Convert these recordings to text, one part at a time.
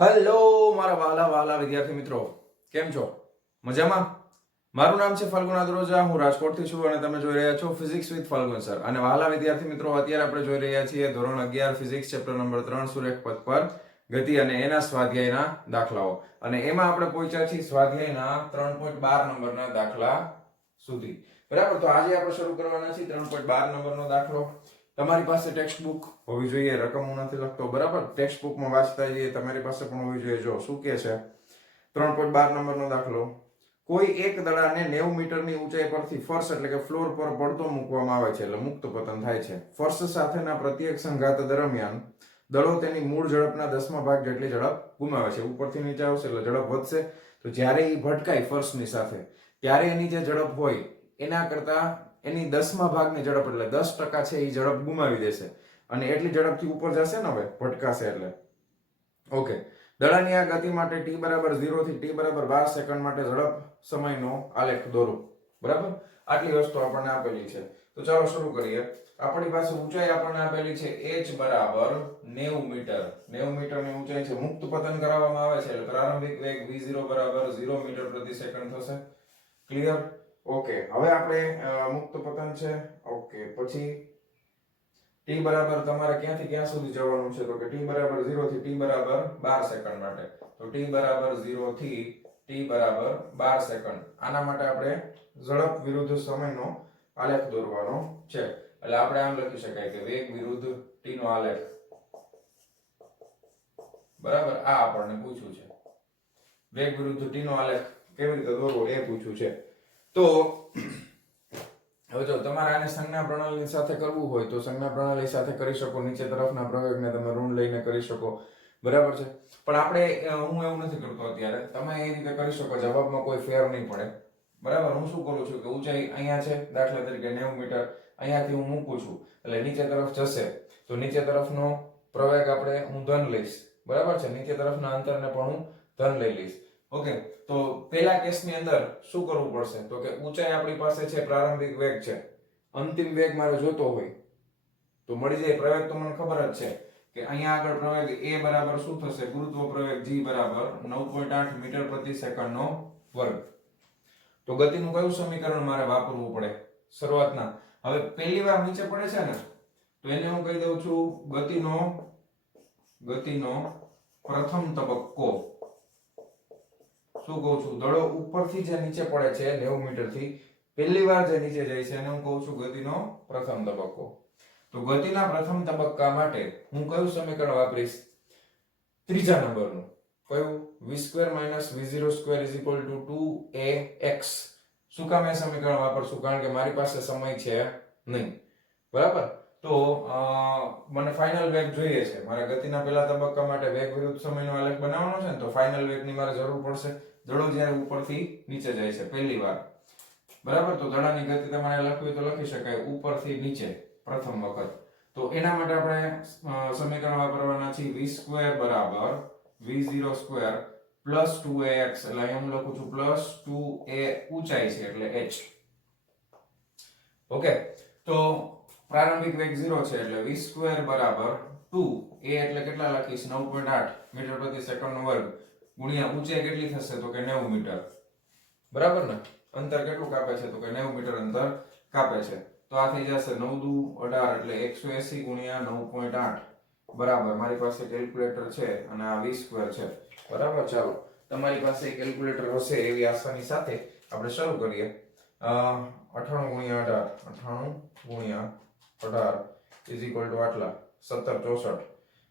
Hello મારા વાલા વાલા વિદ્યાર્થી મિત્રો, કેમ છો? મજામાં? મારું નામ છે ફલ્ગુન આદરોજા, હું રાજકોટથી છું અને તમે જોઈ રહ્યા છો ફિઝિક્સ વિથ ફલ્ગુન સર. અને વાલા વિદ્યાર્થી મિત્રો, અત્યારે આપણે જોઈ રહ્યા છીએ ધોરણ 11 ફિઝિક્સ ચેપ્ટર નંબર 3 સુરેખ પદ પર ગતિ અને એના સ્વાધ્યાયના દાખલાઓ. અને એમાં આપણે પહોંચ્યા છીએ સ્વાધ્યાયના 3.12 નંબરના દાખલા સુધી. બરાબર, તો આજે આપણે શરૂ કરવાના છીએ 3.12 નંબરનો દાખલો. તમારી પાસે ટેક્સ્ટ બુક હોવી જોઈએ, રકમ હું નથી લખતો, બરાબર. ટેક્સ્ટ બુકમાં વાંચતા જઈએ, તમારી પાસે પણ હોવી જોઈએ. જો શું કહે છે 3.12 નંબરનો દાખલો. કોઈ એક દડાને 90 મીટરની ઊંચાઈ પરથી ફર્શ એટલે કે ફ્લોર પર પડતો મૂકવામાં આવે છે, એટલે મુક્ત પતન થાય છે. ફર્શ સાથેના પ્રત્યેક સંઘાત દરમિયાન દડો તેની મૂળ ઝડપના 10મા ભાગ જેટલી ઝડપ ગુમાવે છે. ઉપરથી નીચે આવશે એટલે ઝડપ વધશે. તો જ્યારે એ ભટકાય ફર્શની સાથે, ત્યારે એની જે ઝડપ હોય એના કરતા એની 10મા ભાગની ઝડપ એટલે 10% છે એ ઝડપ ગુમાવી દેશે. અને એટલી ઝડપથી ઉપર જશે ને, હવે ભટકાશે એટલે. ઓકે, દડાની આ ગતિ માટે t બરાબર 0 થી t બરાબર 12 સેકન્ડ માટે ઝડપ સમયનો આલેખ દોરો. બરાબર, આટલી વસ્તુ આપણને આપેલી છે. તો ચાલો શરૂ કરીએ. આપણી પાસે ઊંચાઈ આપણને આપેલી છે h બરાબર 90 મીટર. 90 મીટરની ઊંચાઈ છે. મુક્ત પતન કરાવવામાં આવે છે એટલે પ્રારંભિક વેગ v0 બરાબર 0 મીટર પ્રતિ સેકન્ડ થશે. ક્લિયર? ઓકે, હવે આપણે મુક્ત પતન છે. ઓકે, પછી t બરાબર તમારે ક્યાંથી ક્યાં સુધી જવાનું છે? તો કે t બરાબર 0 થી t બરાબર 12 સેકન્ડ માટે. તો t બરાબર 0 થી t બરાબર 12 સેકન્ડ. આના માટે આપણે ઝડપ વિરુદ્ધ સમયનો આલેખ દોરવાનો છે. એટલે આપણે આમ લખી શકાય કે વેગ વિરુદ્ધ t નો આલેખ. બરાબર, આ આપણને પૂછ્યું છે. વેગ વિરુદ્ધ t નો આલેખ કેવી રીતે દોરવો એ પૂછ્યું છે. તો હવે જો તમારે આને સંજ્ઞા પ્રણાલી સાથે કરવું હોય તો સંજ્ઞા પ્રણાલી સાથે કરી શકો. નીચે તરફના પ્રયોગને તમે ઋણ લઈને કરી શકો. બરાબર છે. પણ આપણે હું એવું નથી કરતો અત્યારે. તમે એ રીતે કરી શકો, જવાબમાં કોઈ ફેર નહીં પડે. બરાબર, હું શું કરું છું કે ઊંચાઈ અહીંયા છે, દાખલા તરીકે 90 મીટર, અહીંયાથી હું મૂકું છું એટલે નીચે તરફ જશે. તો નીચે તરફનો પ્રવેગ આપણે હું ધન લઈશ. બરાબર છે, નીચે તરફના અંતરને પણ હું ધન લઈ લઈશ. ઓકે, તો પહેલા કેસની અંદર શું કરવું પડશે? તો કે ઊંચાઈ આપણી પાસે છે, પ્રારંભિક વેગ છે, અંતિમ વેગ મારે જોતો હોય તો મળી જાય. પ્રવેગ તો મને ખબર જ છે કે અહીંયા આગળ પ્રવેગ a બરાબર શું થશે? ગુરુત્વ પ્રવેગ g બરાબર 9.8 મીટર પ્રતિ સેકન્ડ નો વર્ગ. તો ગતિનું કયું સમીકરણ મારે વાપરવું પડે શરૂઆતના? હવે પહેલી વાર નીચે પડે છે ને, તો એને હું કહી દઉં છું ગતિનો પ્રથમ તબક્કો. શું કહું છું? દડો ઉપરથી જે નીચે પડે છે 90 મીટર થી, પહેલી વાર જે નીચે જાય છે એને હું કહું છું ગતિનો પ્રથમ તબક્કો. તો ગતિના પ્રથમ તબક્કા માટે હું કયું સમીકરણ વાપરીશ? ત્રીજા નંબરનું. કયું? v² v0² 2ax. શું કામ એ સમીકરણ વાપરશું? કારણ કે મારી પાસે સમય છે નહીં. બરાબર, તો મને ફાઇનલ વેગ જોઈએ છે. મારે ગતિના પહેલા તબક્કા માટે વેગ વિરુદ્ધ સમયનો આલેખ બનાવવાનો છે ને, તો ફાઇનલ વેગની મારે જરૂર પડશે. દડો જ્યારે ઉપરથી નીચે જાય છે પહેલી વાર. બરાબર, તો દડાની ગતિ તમારે લખવી તો લખી શકાય ઉપરથી નીચે પ્રથમ વખત. તો એના માટે આપણે સમીકરણ વાપરવાના છે v² બરાબર v0² પ્લસ 2ax. એટલે અહીં હું લખું છું પ્લસ 2a ઊંચાઈ છે એટલે h. ઓકે, તો પ્રારંભિક વેગ 0 છે એટલે v² બરાબર 2a એટલે કેટલા લખીશ? 9.8 મીટર પ્રતિ સેકન્ડ નો વર્ગ ગુણ્યા ઊંચાઈ કેટલી થશે? તો કે 90 મીટર. બરાબર ને? અંતર કેટલું કાપે છે? તો કે 90 મીટર અંતર કાપે છે. તો આ થઈ જશે 9 દુ 18 એટલે 180 ગુણ્યા 9.8 બરાબર. મારી પાસે કેલ્ક્યુલેટર છે અને આ v² છે. બરાબર, ચાલો તમારી પાસે કેલ્ક્યુલેટર હશે એવી આશાની સાથે આપણે શરૂ કરીએ. 98 ગુણ્યા 18 98 ગુણ્યા 18 ઇઝ ઇક્વલ ટુ આટલા 1764.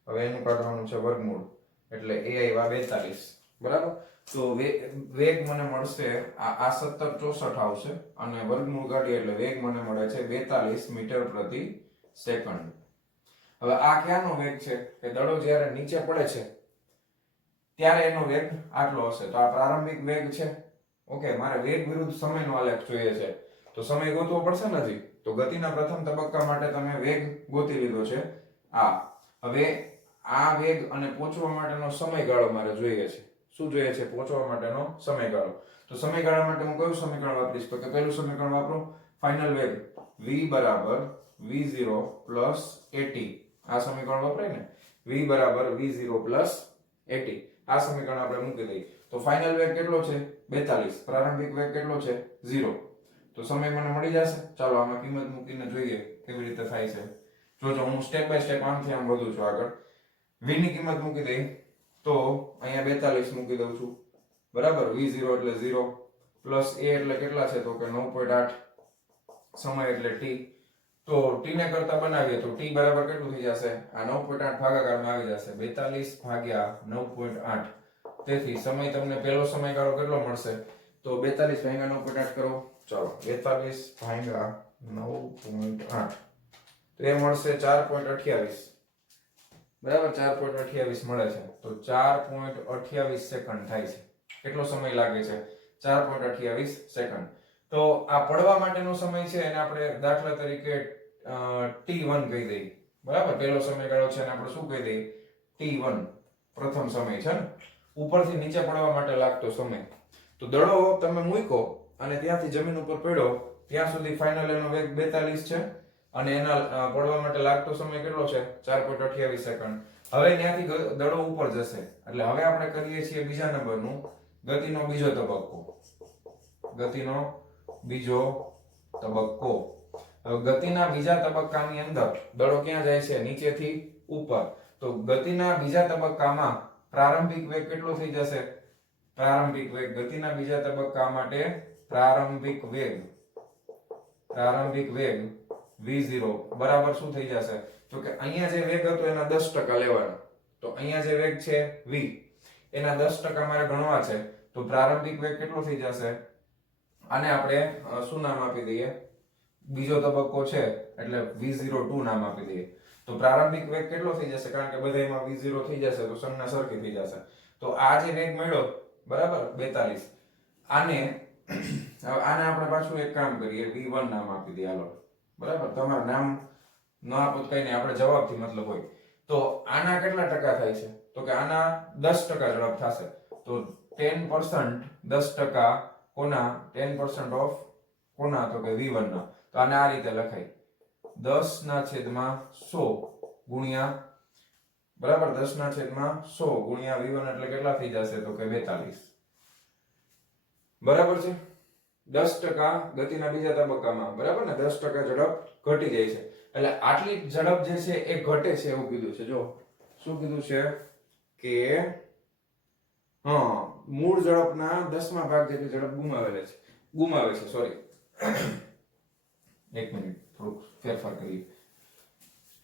હવે એનું કાઢવાનું છે વર્ગમૂળ એટલે a આવ્યા 42. બરાબર, તો વેગ મને મળશે આ 1764 આવશે અને વર્ગમૂળ કાઢીએ એટલે વેગ મને મળે છે 42 મીટર પ્રતિ સેકન્ડ. હવે આ ક્યાંનો વેગ છે? કે દડો જ્યારે નીચે પડે છે ત્યારે એનો વેગ આટલો હશે. તો આ પ્રારંભિક વેગ છે. ઓકે, મારે વેગ વિરુદ્ધ સમયનો આલેખ જોઈએ છે, તો સમય ગોતવો પડશે નથી. તો ગતિના પ્રથમ તબક્કા માટે તમે વેગ ગોતી લીધો છે આ. હવે આ વેગ અને પહોંચવા માટેનો સમયગાળો મારે જોઈએ છે. શું જોઈએ છે? પહોંચવા માટેનો સમયગાળો. તો સમયગાળા માટે હું કયું સમીકરણ વાપરીશ? તો કે પહેલું સમીકરણ વાપરો, ફાઇનલ વેગ v બરાબર v0 પ્લસ at. આ સમીકરણ વપરાય ને? v બરાબર v0 પ્લસ 80. આ સમીકરણ આપણે મૂકી દઈએ તો ફાઇનલ વેગ કેટલો છે 42, પ્રારંભિક વેગ કેટલો છે 0. તો સમય મને મળી જશે. ચાલો આમાં કિંમત મૂકીને જોઈએ કેવી રીતે થાય છે. જોજો હું સ્ટેપ બાય સ્ટેપ આમથી આમ વધું છું આગળ. v ની કિંમત મૂકી દઈ તો અહીંયા 42 મૂકી દઉં છું બરાબર. v0 એટલે 0 પ્લસ a એટલે કેટલા છે તો કે 9.8, સમય એટલે t. તો t ને કરતા બનાવીએ તો t બરાબર કેટલું થઈ જશે આ 9.8 ભાગાકારમાં આવી જશે 42 ભાગ્યા 9.8. તેથી સમય તમને પહેલો સમયગાળો કેટલો મળશે તો 42 ભાગ્યા 9.8 કરો. ચાલો 42 ભાગ્યા 9.8 તો એ મળશે 4.28 બરાબર. 4.28 મળે છે તો 4.28 સેકન્ડ થાય છે. કેટલો સમય લાગે છે 4.28 સેકન્ડ. તો આ પડવા માટેનો સમય છે એને આપણે દાખલા તરીકે t1 કહી દઈએ બરાબર. પહેલો સમયગાળો છે એને આપણે શું કહી દઈએ t1, પ્રથમ સમય છે ને. ઉપરથી નીચે પડવા માટે લાગતો સમય. તો દડો તમે મૂકો અને ત્યાંથી જમીન ઉપર પડ્યો ત્યાં સુધી ફાઇનલ એનો વેગ 42 છે અને એના પડવા માટે લાગતો સમય કેટલો છે 4.28 સેકન્ડ. હવે ત્યાંથી દડો ઉપર જશે એટલે હવે આપણે કરીએ છીએ બીજા નંબરનું ગતિનો બીજો તબક્કો. ગતિનો બીજો તબક્કો. હવે ગતિના બીજા તબક્કાની અંદર દડો ક્યાં જાય છે નીચેથી ઉપર. તો ગતિના બીજા તબક્કામાં પ્રારંભિક વેગ કેટલો થઈ જશે પ્રારંભિક વેગ. ગતિના બીજા તબક્કા માટે પ્રારંભિક વેગ v0 બરાબર શું થઈ જશે તો કે અહીંયા જે વેગ હતો એના 10% લેવાનો. તો અહીંયા જે વેગ છે v એના 10% મારે ગણવા છે. તો પ્રારંભિક વેગ કેટલો થઈ જશે આને આપણે શું નામ આપી દઈએ બીજો તબક્કો છે એટલે v02 નામ આપી દઈએ. તો પ્રારંભિક વેગ કેટલો થઈ જશે કારણ કે બધાયમાં v0 થઈ જશે તો સંજ્ઞા સરખી થઈ જશે. તો આ જે વેગ મળ્યો બરાબર 42 આને આપણે પાછું એક કામ કરીએ v1 નામ આપી દઈએ હાલો બરાબર. તમારું નામ ન આપો તો કઈ નહીં આપણે જવાબથી મતલબ હોય. તો આના કેટલા ટકા થાય છે તો કે આના 10% ઝડપ થશે. તો 10% 10% કોના 10% ઓફ કોના તો કે v1 ના. તો આને આ રીતે લખાય 10/100 ગુણ્યા બરાબર 10/100 ગુણ્યા v1 એટલે કેટલા થઈ જશે તો કે 42 બરાબર છે. 10% ગતિના બીજા તબક્કામાં બરાબર ને 10% ઝડપ ઘટી જાય છે એટલે આટલી ઝડપ જે છે એ ઘટે છે એવું કીધું છે. જો શું કીધું છે કે મૂળ ઝડપના 10મા ભાગ જેટલી ઝડપ ગુમાવે છે સોરી એક મિનિટ થોડુંક ફેરફાર કરીએ.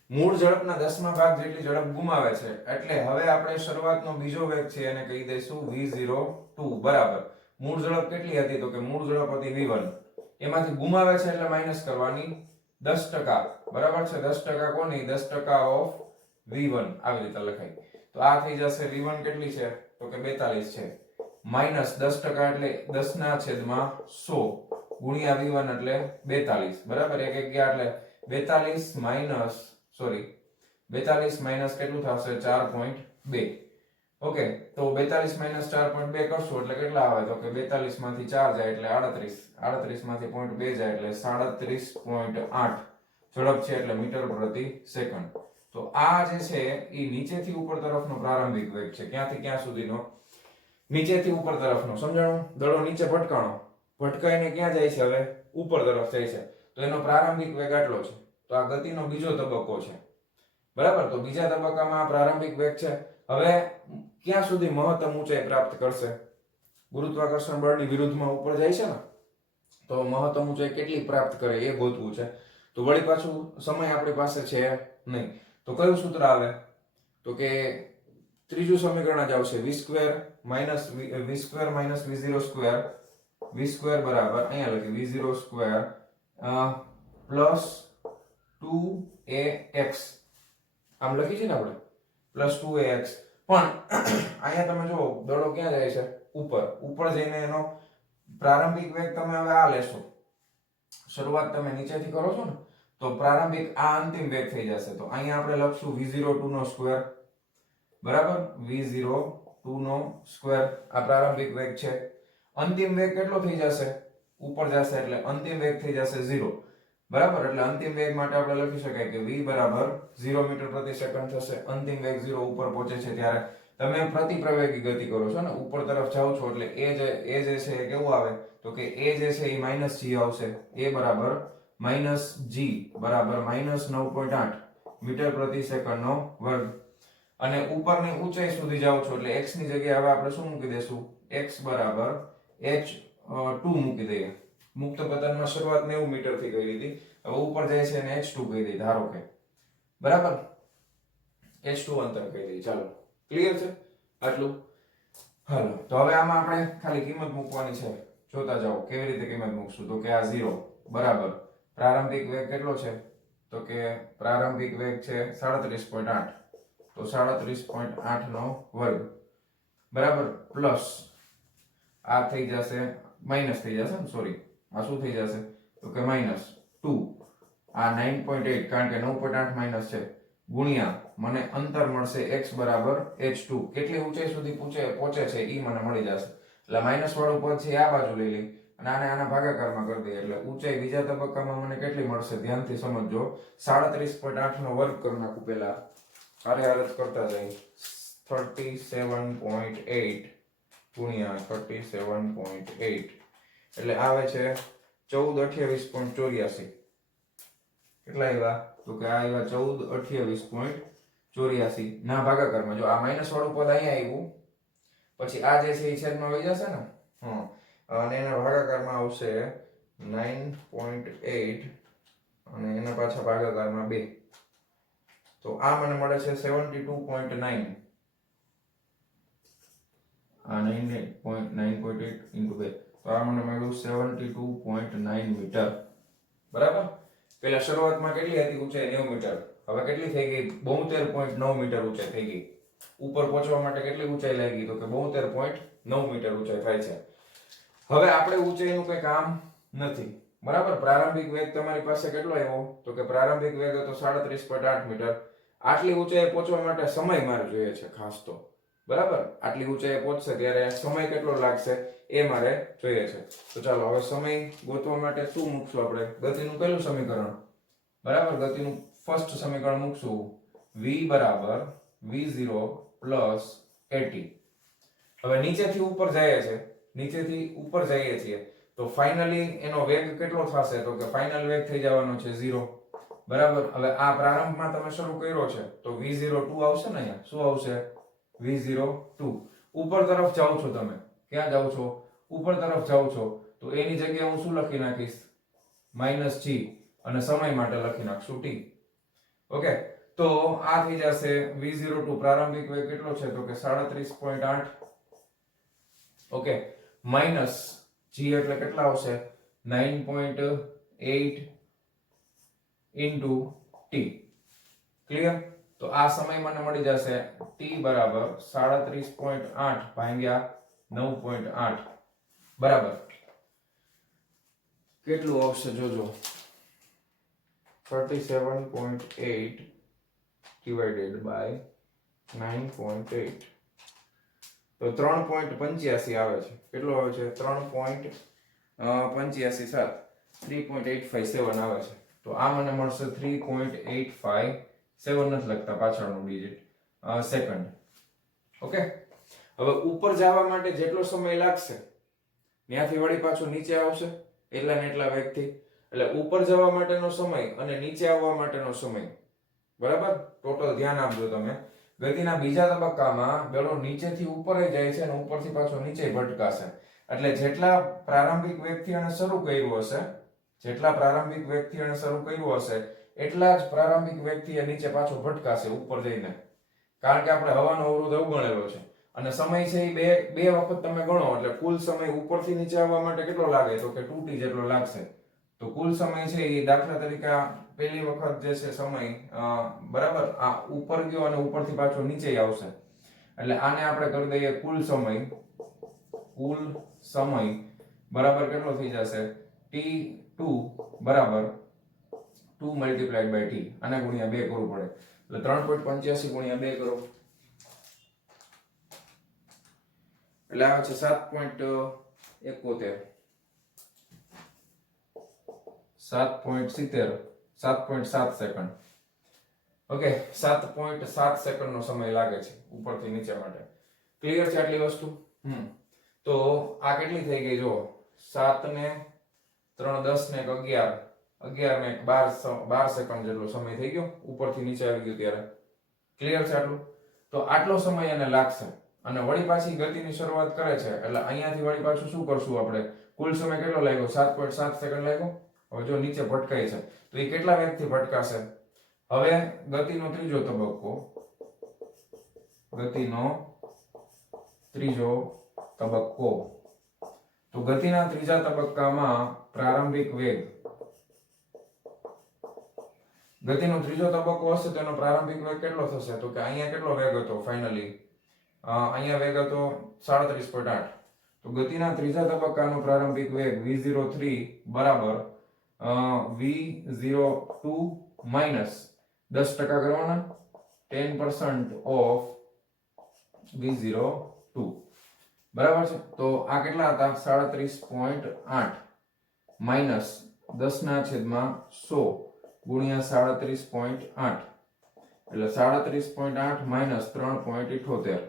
મૂળ ઝડપના 10મા ભાગ જેટલી ઝડપ ગુમાવે છે એટલે હવે આપણે શરૂઆતનો બીજો વેગ છે એને કહી દઈશું v02 બરાબર. મૂળ ઝડપ કેટલી હતી તો કે મૂળ ઝડપ હતી v1 એમાંથી ગુમાવે છે એટલે માઈનસ કરવાની 10% બરાબર છે. 10% કોની 10% ઓફ v1 આવી રીતે લખાય. તો આ થઈ જશે v1 કેટલી છે તો કે 42 છે માઈનસ 10% એટલે 10/100 ગુણ્યા v1 એટલે 42 બરાબર. એક એક ગયા એટલે 42 માઈનસ સોરી 42 માઈનસ કેટલું થશે 4.2. ઓકે તો 42 માઈનસ 4.2 કરશું એટલે કેટલા આવે તો કે 42 માંથી 4 જાય એટલે 38, 38 માંથી 0.2 જાય એટલે 37.8 ઝડપ છે એટલે મીટર પ્રતિ સેકન્ડ. તો આ જે છે એ નીચેથી ઉપર તરફનો પ્રારંભિક વેગ છે. ક્યાંથી ક્યાં સુધીનો નીચેથી ઉપર તરફનો. સમજાણું? દડો નીચે ભટકાઈને ક્યાં જાય છે હવે ઉપર તરફ જાય છે તો એનો પ્રારંભિક વેગ આટલો છે. તો આ ગતિનો બીજો તબક્કો છે બરાબર. તો બીજા તબક્કામાં પ્રારંભિક વેગ છે. હવે ક્યાં સુધી મહત્તમ ઊંચાઈ પ્રાપ્ત કરશે ગુરુત્વાકર્ષણ બળની વિરુદ્ધમાં ઉપર જાય છે ને તો મહત્તમ ઊંચાઈ કેટલી પ્રાપ્ત કરે એ ગોતવું છે. તો વળી પાછું સમય આપણી પાસે છે નહીં તો કયું સૂત્ર આવે તો કે ત્રીજું સમીકરણ જ આવશે v² માઈનસ v0² બરાબર અહીંયા લખી v0² પ્લસ 2ax આમ લખી છે ને આપણે પ્લસ 2ax. પણ અહીંયા તમે જો દડો ક્યાં જાય છે ઉપર જઈને એનો પ્રારંભિક વેગ તમે હવે આ લેશો. શરૂઆત તમે નીચેથી કરો છો ને તો પ્રારંભિક આ અંતિમ વેગ થઈ જશે. તો અહીંયા આપણે લખશું v02 નો સ્ક્વેર બરાબર. v02 નો સ્ક્વેર આ પ્રારંભિક વેગ છે. અંતિમ વેગ કેટલો થઈ જશે ઉપર જશે એટલે અંતિમ વેગ થઈ જશે 0 બરાબર. એટલે અંતિમ વેગ માટે આપણે લખી શકાય કે v બરાબર 0 મીટર પ્રતિ સેકન્ડ થશે. અંતિમ વેગ 0 ઉપર પહોંચે છે ત્યારે તમે પ્રતિપ્રવેગી ગતિ કરો છો ને, ઉપર તરફ જાઓ છો એટલે એ જે છે એ કેવું આવે તો કે એ જે છે એ માઇનસ જી આવશે. એ બરાબર માઇનસ જી બરાબર -9.8 મીટર પ્રતિ સેકન્ડનો વર્ગ. અને ઉપરની ઊંચાઈ સુધી જાઓ છો એટલે x ની જગ્યાએ હવે આપણે શું મૂકી દેશું? x બરાબર h2 મૂકી દઈએ. મુક્ત પતનમાં શરૂઆત 90 મીટર થી કરી હતી, હવે ઉપર જાય છે અને h2 કહી દઈએ ધારો કે, બરાબર h2 અંતર કહી દઈએ. ચાલો ક્લિયર છે આટલું? હાલો તો હવે આમાં આપણે ખાલી કિંમત મૂકવાની છે. જોતા જાઓ કેવી રીતે કિંમત મૂકશું. તો કે આ 0 બરાબર પ્રારંભિક વેગ કેટલો છે? તો કે પ્રારંભિક વેગ છે 37.8, તો 37.8 નો વર્ગ બરાબર પ્લસ આ થઈ જશે માઈનસ થઈ જશે ને, સોરી આ શું થઈ જશે તો કે -2 આ 9.8 કારણ કે 9.8 માઈનસ છે ગુણ્યા મને અંતર મળશે x બરાબર h2. કેટલી ઊંચાઈ સુધી પહોંચે છે એ મને મળી જશે. એટલે માઈનસ વાળું પદ છે આ બાજુ લઈ લઈ અને આને આના ભાગાકારમાં કરી દઈએ એટલે ઊંચાઈ બીજા તબક્કામાં મને કેટલી મળશે ધ્યાનથી સમજજો. 37.8 નો વર્ગ કરી નાખું પહેલા, હારે હારે કરતા જાય. 37.8 ગુણ્યા 37.8 એટલે આવે છે 1428.84. કેટલા આવ્યા તો કે આ આવ્યા 1428.84 ના ભાગાકારમાં. જો આ માઈનસ વાળું પદ અહીંયા આવ્યું પછી આ જે છે એ છેદમાં વહી જશે ને, અને એના ભાગાકારમાં આવશે 9.8 અને એના પાછા ભાગાકારમાં 2. તો આ મને મળે છે 72.9. આ 9.8 into 2 તો આ મને મળ્યું 72.9 મીટર. બરાબર પેલા શરૂઆતમાં કેટલી હતી ઊંચાઈ? 90 મીટર. હવે કેટલી થઈ ગઈ? 72.9 મીટર ઊંચાઈ થઈ ગઈ. ઉપર પહોંચવા માટે કેટલી ઊંચાઈ લાગી તો કે 72.9 મીટર ઊંચાઈ થાય છે. હવે આપણે ઊંચાઈનું કંઈ કામ નથી, બરાબર. પ્રારંભિક વેગ તમારી પાસે કેટલો આવ્યો તો કે પ્રારંભિક વેગ હતો 37.8 મીટર. આટલી ઊંચાઈએ પહોંચવા માટે સમય મારે જોઈએ છે ખાસ તો, બરાબર. આટલી ઊંચાઈએ પહોંચશે ત્યારે સમય કેટલો લાગશે એ મારે જોઈએ છે. તો ચાલો હવે સમય ગોતવા માટે શું મૂકશું આપણે? ગતિનું કયું સમીકરણ? બરાબર ગતિનું ફર્સ્ટ સમીકરણ મૂકશું v બરાબર v0 પ્લસ at. હવે નીચેથી ઉપર જાય છે, નીચેથી ઉપર જઈએ છીએ તો ફાઇનલી એનો વેગ કેટલો થશે તો કે ફાઇનલ વેગ થઈ જવાનો છે 0. બરાબર. હવે આ પ્રારંભમાં તમે શરૂ કર્યો છે તો v02 આવશે ને, અહીંયા શું આવશે? v02. ઉપર તરફ જાઓ છો તમે, ક્યાં જાઓ છો? ઉપર તરફ જાઓ છો તો એની જગ્યાએ હું શું લખી નાખીશ? -g અને સમય માટે લખી નાખશું t. ઓકે તો આ થઈ જશે v02 પ્રારંભિક વેગ કેટલો છે તો કે 37.8. ઓકે માઈનસ g એટલે કેટલા આવશે? 9.8 into t. ક્લિયર? તો આ સમય મને મળી જશે t બરાબર 37.8 ભાગ્યા 9.8 બરાબર કેટલું આવશે જોજો? 37.8 divided by 9.8 તો 3.85 આવે છે. કેટલું આવે છે? 3.85 3.857 આવે છે. તો આ મને મળશે 3.857 નથી લખતા પાછળનું ડિજિટ સેકન્ડ. ઓકે હવે ઉપર જવા માટે જેટલો સમય લાગશે ત્યાંથી વળી પાછું નીચે આવશે એટલા ને એટલા વેગથી. એટલે ઉપર જવા માટેનો સમય અને નીચે આવવા માટેનો સમય, બરાબર ટોટલ ધ્યાન આપજો તમે. ગતિના બીજા તબક્કામાં બેડો નીચેથી ઉપર જાય છે અને ઉપરથી પાછો નીચે ભટકાશે. એટલે જેટલા પ્રારંભિક વેગથી એને શરૂ કર્યું હશે, જેટલા પ્રારંભિક વેગથી એને શરૂ કર્યું હશે એટલા જ પ્રારંભિક વેગથી એ નીચે પાછો ભટકાશે ઉપર જઈને, કારણ કે આપણે હવાનો અવરોધ અવગણેલો છે. અને સમય છે એ બે વખત તમે ગણો એટલે કુલ સમય ઉપરથી નીચે આવવા માટે કેટલો લાગે તો કે 2t જેટલો લાગશે. તો કુલ સમય છે એ દાખલા તરીકે પહેલી વખત જે છે સમય બરાબર આ ઉપર ગયો અને ઉપરથી પાછો નીચે આવશે એટલે આને આપણે કરી દઈએ કુલ સમય બરાબર કેટલો થઈ જશે? t2 બરાબર 2 multiplied by t. આને ગુણ્યા 2 કરવું પડે એટલે 3.85 ગુણ્યા 2 કરો એટલે આવે છે 7.71 7.70 7.7 સેકન્ડ. ઓકે 7.7 સેકન્ડનો સમય લાગે છે ઉપરથી નીચે માટે. ક્લિયર છે આટલી વસ્તુ? તો આ કેટલી થઈ ગઈ જો 7 ને 3 10 ને 11 11 ને 12 સેકન્ડ જેટલો સમય થઈ ગયો ઉપરથી નીચે આવી ગયું ત્યારે. ક્લિયર છે આટલું? તો આટલો સમય એને લાગશે અને વળી પાછી ગતિની શરૂઆત કરે છે એટલે અહીંયાથી વળી પાછું શું કરશું આપણે? કુલ સમય કેટલો લાગ્યો? 7.7 સેકન્ડ લાગ્યો. હવે જો નીચે ભટકાય છે તો એ કેટલા વેગથી ભટકાશે? હવે ગતિનો ત્રીજો તબક્કો, ગતિનો ત્રીજો તબક્કો. તો ગતિના ત્રીજા તબક્કામાં પ્રારંભિક વેગ, ગતિનો ત્રીજો તબક્કો હશે તો એનો પ્રારંભિક વેગ કેટલો થશે? તો કે અહીંયા કેટલો વેગ હતો ફાઇનલી? અહીંયા વેગ હતો 37.8. તો ગતિના ત્રીજા તબક્કાનો પ્રારંભિક વેગ v03 બરાબર v02 માઈનસ 10% કરવાના 10% ઓફ v02 બરાબર છે. તો આ કેટલા હતા? 37.8 માઈનસ 10/100 ગુણ્યા 37.8 એટલે 37.8 માઈનસ 3.78.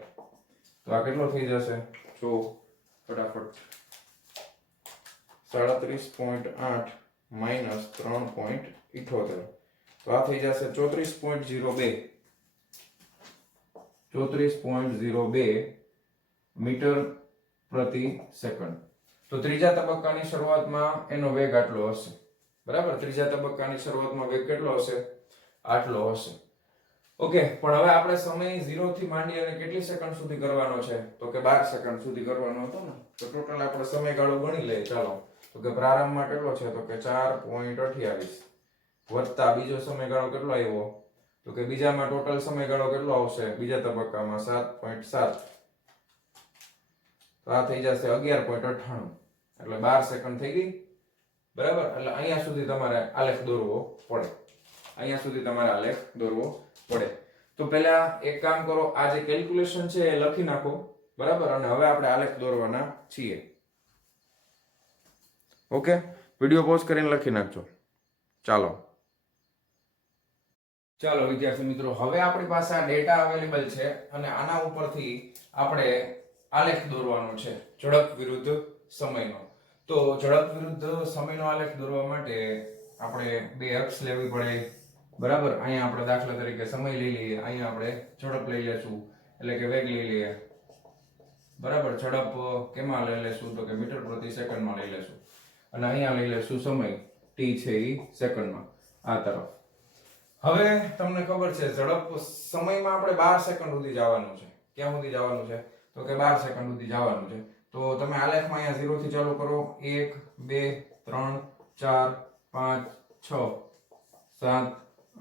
તો આ કેટલો થઈ જશે? જો ફટાફટ 37.8 માઈનસ 3.78 તો આ થઈ જશે 34.02 મીટર પ્રતિ સેકન્ડ. તો ત્રીજા તબક્કાની શરૂઆતમાં એનો વેગ આટલો હશે. બરાબર? ત્રીજા તબક્કાની શરૂઆતમાં વેગ કેટલો હશે? આટલો હશે. ઓકે, પણ હવે આપણે સમય 0 થી માંડી અને કેટલી સેકન્ડ સુધી કરવાનો છે? તો કે 12 સેકન્ડ સુધી કરવાનો હતો ને. તો ટોટલ આપણે સમયગાળો ગણી લઈએ. ચાલો, તો કે પ્રારંભમાં કેટલો છે? તો કે 4.28 વત્તા બીજો સમયગાળો કેટલો આવ્યો? તો કે બીજામાં ટોટલ સમયગાળો કેટલો આવશે? બીજા તબક્કામાં 7.7. તો આ થઈ જશે 11.98 એટલે 12 સેકન્ડ થઈ ગઈ. બરાબર? એટલે અહીંયા સુધી તમારે આલેખ દોરવો પડે. અહીંયા સુધી તમારે આલેખ દોરવો પડે. તો પહેલા એક કામ કરો, આ જે કેલ્ક્યુલેશન છે એ લખી નાખો. બરાબર? અને હવે આપણે આલેખ દોરવાના છીએ. ઓકે, વિડિયો પોઝ કરીને લખી નાખજો. ચાલો વિદ્યાર્થી મિત્રો, હવે આપણી પાસે આ ડેટા અવેલેબલ છે અને આના ઉપરથી આપણે આલેખ દોરવાનો છે ઝડપ વિરુદ્ધ સમયનો. તો ઝડપ વિરુદ્ધ સમયનો આલેખ દોરવા માટે આપણે બે અક્ષ લેવી પડે. બરાબર? અહીંયા આપણે દાખલા તરીકે સમય લઈ લઈએ, અહીંયા આપણે ઝડપ લઈ લેશું એટલે કે વેગ લઈ લઈએ. બરાબર? ઝડપ કેમાં લઈ લેશું? તો કે મીટર પ્રતિ સેકન્ડમાં લઈ લેશું અને અહીંયા લઈ લેશું સમય t છે એ સેકન્ડમાં આ તરફ. હવે તમને ખબર છે ઝડપ સમયમાં આપણે 12 સેકન્ડ સુધી જવાનું છે. ક્યાં સુધી જવાનું છે? તો કે 12 સેકન્ડ સુધી જવાનું છે. તો તમે આલેખમાં અહીંયા 0 થી ચાલુ કરો. 1 2 3 4 5 6 7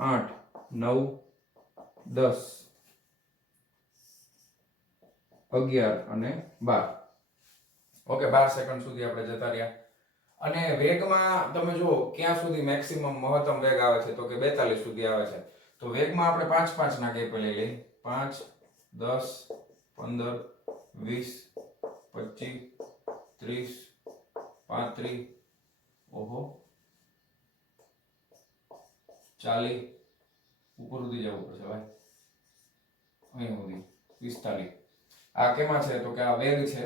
8 9 10 11 અને 12. ઓકે, 12 સેકન્ડ સુધી આપણે જતા રહ્યા. અને વેગમાં તમે જુઓ ક્યાં સુધી મેક્સિમમ મહત્તમ વેગ આવે છે? તો કે 42 સુધી આવે છે. તો વેગમાં આપણે 5 ના ગેપ લઈ લઈએ. 5 10 15 20 25 30 35 ઓહો 40 ઉપર સુધી જવું પડશે ભાઈ. અહીં સુધી 45. આ કેમાં છે? તો કે આ વેગ છે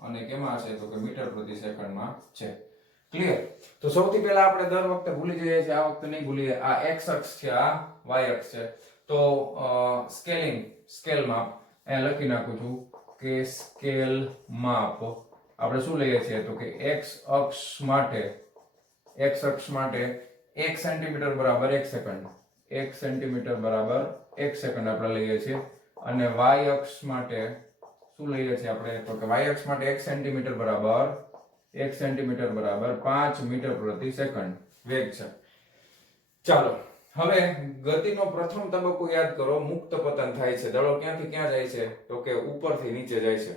અને કેમાં છે? તો કે મીટર પ્રતિ સેકન્ડમાં છે. ક્લિયર? તો સૌથી પહેલા આપણે દર વખતે ભૂલી જઈએ છીએ, આ વખતે નહીં ભૂલીએ. આ x અક્ષ છે, આ y અક્ષ છે. તો સ્કેલ માપ અહીંયા લખી નાખું છું કે સ્કેલ માપ આપણે શું લઈએ છીએ? તો કે x અક્ષ માટે 1 સેન્ટીમીટર બરાબર 1 સેકન્ડ. 1 સેન્ટીમીટર બરાબર 1 સેકન્ડ આપણે લઈએ છીએ. અને y અક્ષ માટે શું લઈએ છીએ આપણે? તો કે y અક્ષ માટે 1 સેન્ટીમીટર બરાબર 5 મીટર પ્રતિ સેકન્ડ વેગ છે. ચાલો, હવે ગતિનો પ્રથમ તબક્કો યાદ કરો. મુક્ત પતન થાય છે. દડો ક્યાંથી ક્યાં જાય છે? તો કે ઉપરથી નીચે જાય છે.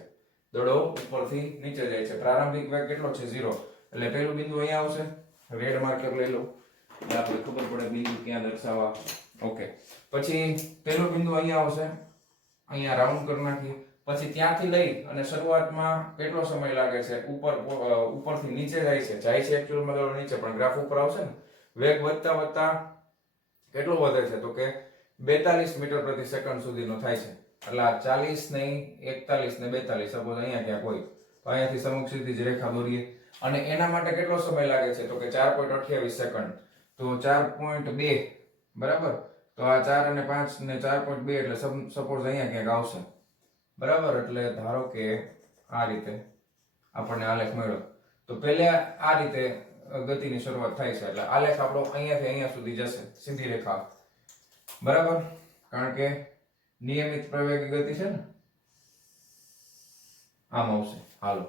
દડો ઉપરથી નીચે જાય છે. પ્રારંભિક વેગ કેટલો છે? 0. એટલે પહેલું બિંદુ અહીંયા આવશે. રેડ માર્કર લઈ લો એટલે આપણે ખબર પડે બિંદુ ક્યાં દર્શાવવા. ઓકે, પછી પહેલું બિંદુ અહીંયા આવશે. અહીંયા રાઉન્ડ કરી નાખીએ. પછી ત્યાંથી લઈ અને શરૂઆતમાં કેટલો સમય લાગે છે? ઉપરથી નીચે જાય છે. જાય છે એકચ્યુઅલમાં દડો નીચે, પણ ગ્રાફ ઉપર આવશે ને. વેગ વધતા વધતા કેટલો વધે છે તો કે 42 મીટર પ્રતિ સેકન્ડ સુધીનો થાય છે. એટલે આ 40 નહીં, 41 ને 42 સપોઝ અહીંયા ક્યાંક હોય તો અહીંયાથી સમક્ષિતિજ રેખા દોરીએ અને એના માટે કેટલો સમય લાગે છે તો કે 4.28 સેકન્ડ. તો 4.2 બરાબર. તો આ 4 અને 5 ને 4.2 એટલે સપોઝ અહીંયા ક્યાંક આવશે બરાબર. એટલે ધારો કે આ રીતે આપણને આલેખ મળ્યો. તો પહેલા આ રીતે ગતિની શરૂઆત થાય છે. એટલે આલેખ આપણો અહીંયાથી અહીંયા સુધી જશે સીધી રેખા બરાબર. કારણ કે નિયમિત પ્રવેગી ગતિ છે ને, આમ આવશે. હાલો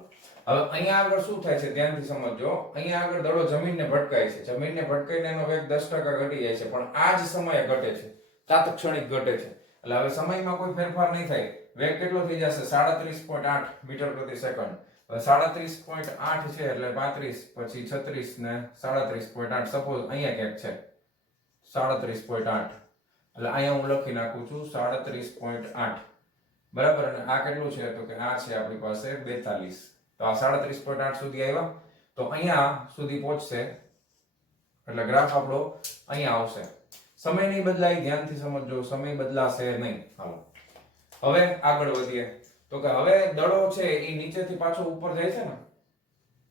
હવે અહીંયા આગળ શું થાય છે ધ્યાનથી સમજજો. અહીંયા આગળ દડો જમીનને ભટકાય છે. જમીનને ભટકાઈને એનો વેગ 10% ઘટી જાય છે, પણ આ જ સમયે ઘટે છે, તાત્ક્ષણિક ઘટે છે. એટલે હવે સમયમાં કોઈ ફેરફાર નહીં થાય. વેગ કેટલો થઈ જશે 37.8 મીટર પ્રતિ સેકન્ડ. હવે 37.8 છે એટલે 35 પછી 36 ને 37.8 સપોઝ અહીંયા ક્યાંક છે 37.8. એટલે અહીંયા હું લખી નાખું છું 37.8 બરાબર. અને આ કેટલું છે તો કે આ છે આપણી પાસે 42. તો આ 37.8 સુધી આવ્યા તો અહીંયા સુધી પહોંચશે એટલે ગ્રાફ આપણો અહીંયા આવશે. સમય નહીં બદલાય, ધ્યાનથી સમજજો, સમય બદલાશે નહીં. હાલો હવે આગળ વધીએ. તો કે હવે દડો છે એ નીચેથી પાછો ઉપર જાય છે ને.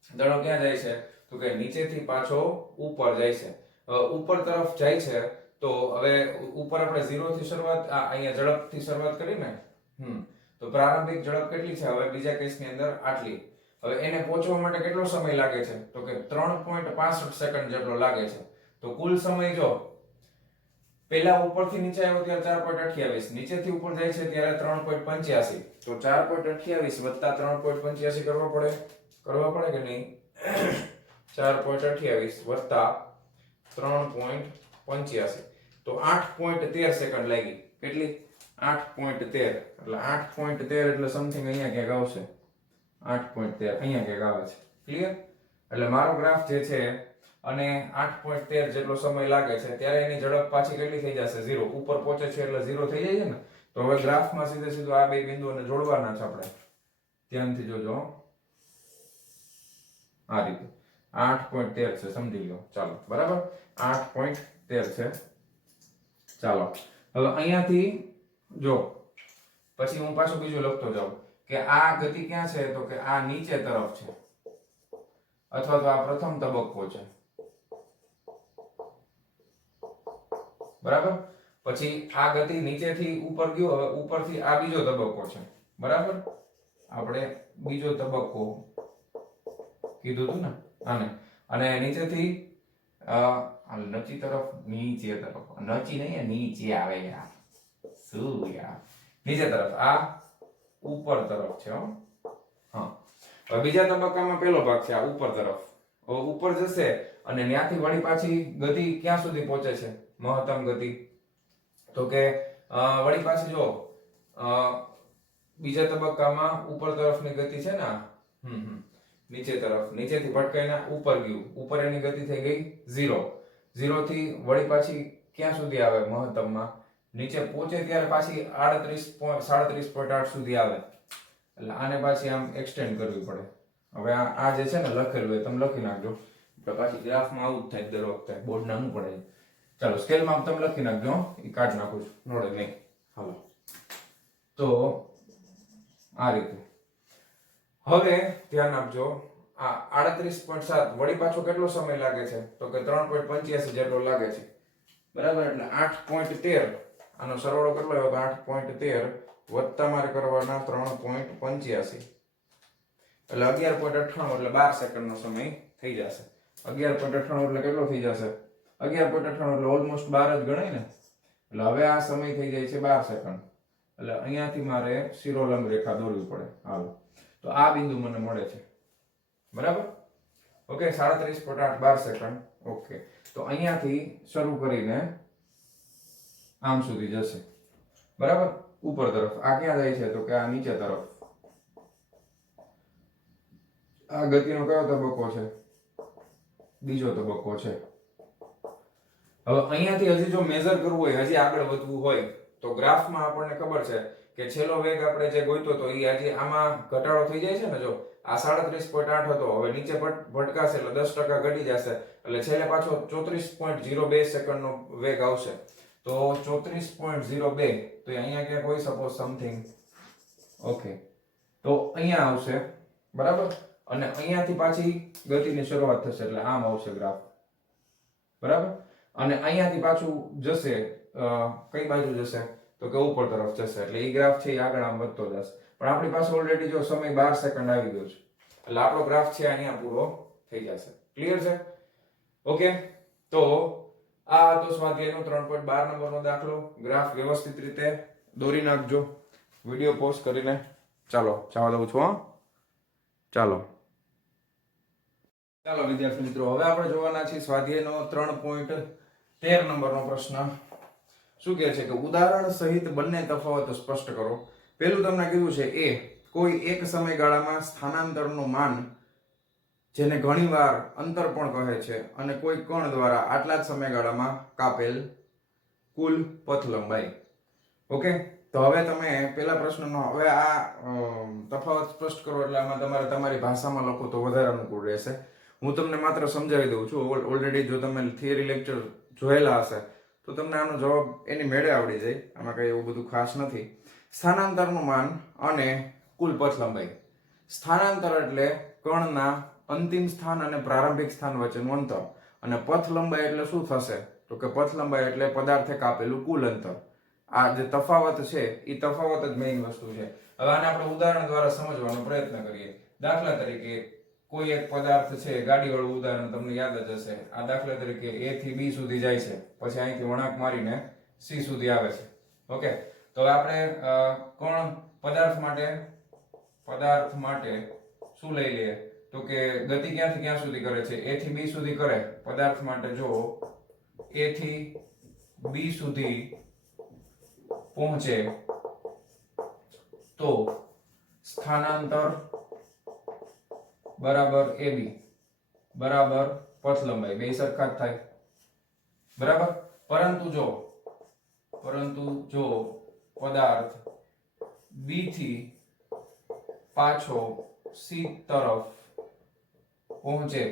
દડો ક્યાં જાય છે તો કે નીચેથી પાછો ઉપર જાય છે. ઉપર તરફ જાય છે તો હવે ઉપર આપણે 0 થી શરૂઆત અહીંયા ઝડપથી શરૂઆત કરી ને. તો પ્રારંભિક ઝડપ કેટલી છે હવે બીજા કેસની અંદર આટલી. હવે એને પહોંચવા માટે કેટલો સમય લાગે છે તો કે 3.65 સેકન્ડ જેટલો લાગે છે. તો કુલ સમય જો પહેલા ઉપરથી નીચે આવ્યો ત્યારે 4.28, નીચેથી ઉપર જાય છે ત્યારે 3.85. તો 4.28 વત્તા 3.85 કરવા પડે કે નહીં? 4.28 વત્તા 3.85 તો 8.13 સેકન્ડ લાગી. કેટલી? 8.13. એટલે 8.13 એટલે સમથિંગ અહીંયા ક્યાંક આવશે. 8.13 અહીંયા ક્યાંક આવે છે. ક્લિયર? એટલે મારો ગ્રાફ જે છે અને 8.13 જેટલો સમય લાગે છે ત્યારે એની ઝડપ પાછી કેટલી થઈ જશે 0. ઉપર પહોંચે છે એટલે 0 થઈ જાય છે ને. તો હવે ગ્રાફમાં સીધે સીધું આ બે બિંદુઓને જોડવાના છે આપણે. ધ્યાનથી જોજો આ રીતે 8.13 છે, સમજી લો. ચાલો બરાબર 8.13 છે. ચાલો હવે અહીંયાથી જો પછી હું પાછું બીજું લખતો જાઉં કે આ ગતિ ક્યાં છે તો કે આ નીચે તરફ છે અથવા તો આ પ્રથમ તબક્કો છે બરાબર. પછી આ ગતિ નીચેથી ઉપર ગયો, હવે ઉપરથી આ બીજો તબક્કો છે બરાબર. આપણે બીજો તબક્કો કીધું હતું ને આને. અને નીચેથી નચી તરફ નીચે તરફ, નચી નહીં નીચે આવે યાર, શું યાર, નીચે તરફ, આ ઉપર તરફ છે. હા હવે બીજા તબક્કામાં પહેલો ભાગ છે આ ઉપર તરફ. હવે ઉપર જશે અને ત્યાંથી વળી પાછી ગતિ ક્યાં સુધી પહોંચે છે મહત્તમ ગતિ તો કે વળી પાછી જો બીજા તબક્કામાં ઉપર તરફની ગતિ છે ને નીચે તરફ, નીચેથી ભટકાઈને ઉપર ગયું, ઉપર એની ગતિ થઈ ગઈ 0. 0 થી વળી પાછી ક્યાં સુધી આવે મહત્તમમાં? નીચે પહોંચે ત્યારે પાછી 37.8 સુધી આવે. એટલે આને પાછી આમ એક્સટેન્ડ કરવી પડે. હવે આ જે છે ને લખેલું હોય તમે લખી નાખજો. એટલે પાછી ગ્રાફમાં આવું જ થાય દર વખતે, બોર્ડ નાનું પડે. ચાલો સ્કેલમાં તમે લખી નાખજો, એ કાઢ નાખું છું, નોડે નહીં. હાલો તો આ રીતે હવે ધ્યાન આપજો. આ 38.7 વળી પાછો કેટલો સમય લાગે છે તો કે 3.85 જેટલો લાગે છે બરાબર. એટલે 8.13 આનો સરવાળો કેટલો આવ્યો તો 8.13 વત્તા મારે કરવાના 3.85 એટલે 11.98 એટલે 12 સેકન્ડનો સમય થઈ જશે. 11.98 એટલે કેટલો થઈ જશે? 11.98 એટલે ઓલમોસ્ટ 12 જ ગણાય ને. એટલે હવે આ સમય થઈ જાય છે 12 સેકન્ડ. એટલે અહીંયાથી મારે શિરોલંબ રેખા દોરવી પડે. હાલો તો આ બિંદુ મને મળે છે બરાબર. Okay 37.8 12 second. ઓકે તો અહીંયાથી શરૂ કરીને આમ સુધી જશે બરાબર ઉપર તરફ. આ ક્યાં જાય છે તો કે આ નીચે તરફ. આ ગતિનો કયો તબક્કો છે? બીજો તબક્કો છે. હવે અહીંયાથી હજી જો મેઝર કરવું હોય, હજી આગળ વધવું હોય તો ગ્રાફમાં આપણને ખબર છે કે છેલ્લો વેગ આપણે જે ગોઈતો હતો એ આજે આમાં ઘટાડો થઈ જાય છે ને, જો આ 37.8 હતો, હવે નીચે ભટકાશે એટલે 10% ઘટી જશે, એટલે છેલ્લે પાછો 34.02 સેકન્ડનો વેગ આવશે. તો 34.02 તો અહીંયા ક્યાંક હોય સપોઝ સમથિંગ, ઓકે, તો અહીંયા આવશે, બરાબર, અને અહીંયાથી પાછી ગતિની શરૂઆત થશે એટલે આમ આવશે ગ્રાફ, બરાબર, અને અહીંયાથી પાછું જશે કઈ બાજુ જશે તો કે ઉપર તરફ જશે, એટલે એ ગ્રાફ છે એ આગળ આમ વધતો જશે. પણ આપણી પાસે ઓલરેડી જો સમય 12 સેકન્ડ આવી ગયો છે, એટલે આપણો ગ્રાફ છે અહીંયા પૂરો થઈ જશે. ક્લિયર છે? ઓકે, તો આ હતો સ્વાધ્યાયનો 3.12 નંબરનો દાખલો. ગ્રાફ વ્યવસ્થિત રીતે દોરી નાખજો, વિડિયો પોઝ કરીને. ચાલો જવા દઉં છું. ચાલો વિદ્યાર્થી મિત્રો, હવે આપણે જોવાના છીએ સ્વાધ્યાયનો 3.13 નંબરનો પ્રશ્ન. શું કહે છે કે ઉદાહરણ સહિત બંને તફાવતો સ્પષ્ટ કરો. પહેલું તમને કીધું છે એ કોઈ એક સમયગાળામાં સ્થાનાંતરનું માન, જેને ઘણીવાર અંતર પણ કહે છે, અને કોઈ કણ દ્વારા આટલા જ સમયગાળામાં કાપેલ કુલ પથ લંબાઈ. ઓકે, તો હવે તમે પેલા પ્રશ્નનો હવે આ તફાવત સ્પષ્ટ કરો, એટલે આમાં તમારે તમારી ભાષામાં લખો તો વધારે અનુકૂળ રહેશે. હું તમને માત્ર સમજાવી દઉં છું. ઓલરેડી જો તમે થિયરી લેક્ચર જોયેલા હશે તો તમને આનો જવાબ એની મેળે આવડી જાય, આમાં કઈ એવું બધું ખાસ નથી. સ્થાનાંતરનું માન અને કુલ પથ લંબાઈ. સ્થાનાંતર એટલે કણના અંતિમ સ્થાન અને પ્રારંભિક સ્થાન વચ્ચેનું અંતર, અને પથ લંબાઈ એટલે શું થશે તો કે પથ લંબાઈ એટલે પદાર્થે કાપેલું કુલ અંતર. આ જે તફાવત છે એ તફાવત જ મેઇન વસ્તુ છે. હવે આને આપણે ઉદાહરણ દ્વારા સમજવાનો પ્રયત્ન કરીએ. દાખલા તરીકે કોઈ એક પદાર્થ છે, ગાડીવાળું ઉદાહરણ તમને યાદ જ હશે. આ દાખલા તરીકે A થી B સુધી જાય છે, પછી અહીંથી વળાંક મારીને C સુધી આવે છે. ઓકે, તો હવે આપણે કોણ પદાર્થ માટે શું લઈ લઈએ તો કે ગતિ ક્યાંથી ક્યાં સુધી કરે છે? A થી B સુધી કરે. પદાર્થ માટે જો A થી B સુધી પહોંચે તો સ્થાનાંતર બરાબર AB બરાબર પથ લંબાઈ, બે સરખા જ થાય, બરાબર. પરંતુ જો પદાર્થ B થી પાછો C તરફ પહોંચે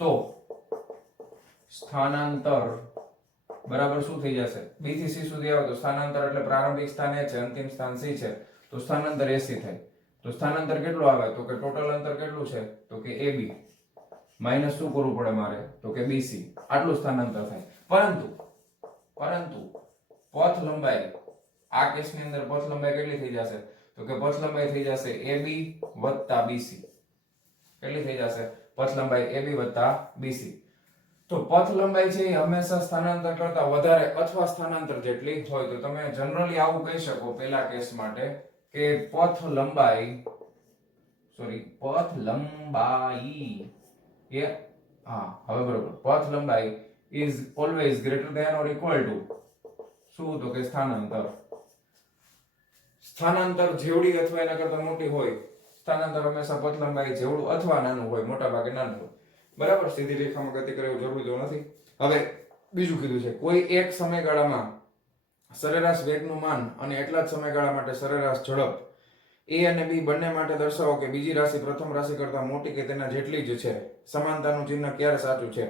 તો સ્થાનાંતર બરાબર શું થઈ જશે? B થી C સુધી આવે તો સ્થાનાંતર એટલે પ્રારંભિક સ્થાન A છે, અંતિમ સ્થાન C છે, તો સ્થાનાંતર AC થાય. તો સ્થાનાંતર કેટલું આવે તો કે ટોટલ અંતર કેટલું છે તો કે AB માઈનસ શું કરવું પડે મારે તો કે BC, આટલું સ્થાનાંતર થાય. પરંતુ પથ લંબાઈ, આ કેસની અંદર પથ લંબાઈ કેટલી થઈ જશે તો કે પથ લંબાઈ થઈ જશે AB વત્તા BC. કેટલી થઈ જશે? પથ લંબાઈ AB વત્તા BC. તો પથ લંબાઈ છે એ હંમેશા સ્થાનાંતર કરતા વધારે અથવા સ્થાનાંતર જેટલી હોય. તો તમે જનરલી આવું કહી શકો પેલા કેસ માટે કે પથ લંબાઈ એ હવે બરોબર, પથ લંબાઈ is always greater than or equal to શું તો કે સ્થાનાંતર જેવડી અથવા એના કરતા મોટી હોય. સ્થાનાંતર હંમેશા પથ લંબાઈ જેવડું અથવા નાનું હોય, મોટા ભાગે નાનું હોય, બરાબર. સીધી રેખામાં ગતિ કરે એવું જરૂરી તો નથી. હવે બીજું કીધું છે કોઈ એક સમયગાળામાં સરેરાશ વેગનું માન અને એટલા જ સમયગાળા માટે સરેરાશ ઝડપ A અને B બંને માટે દર્શાવો કે બીજી રાશિ પ્રથમ રાશિ કરતા મોટી કે તેના જેટલી જ છે. સમાનતાનું ચિહ્ન ક્યારે સાચું છે?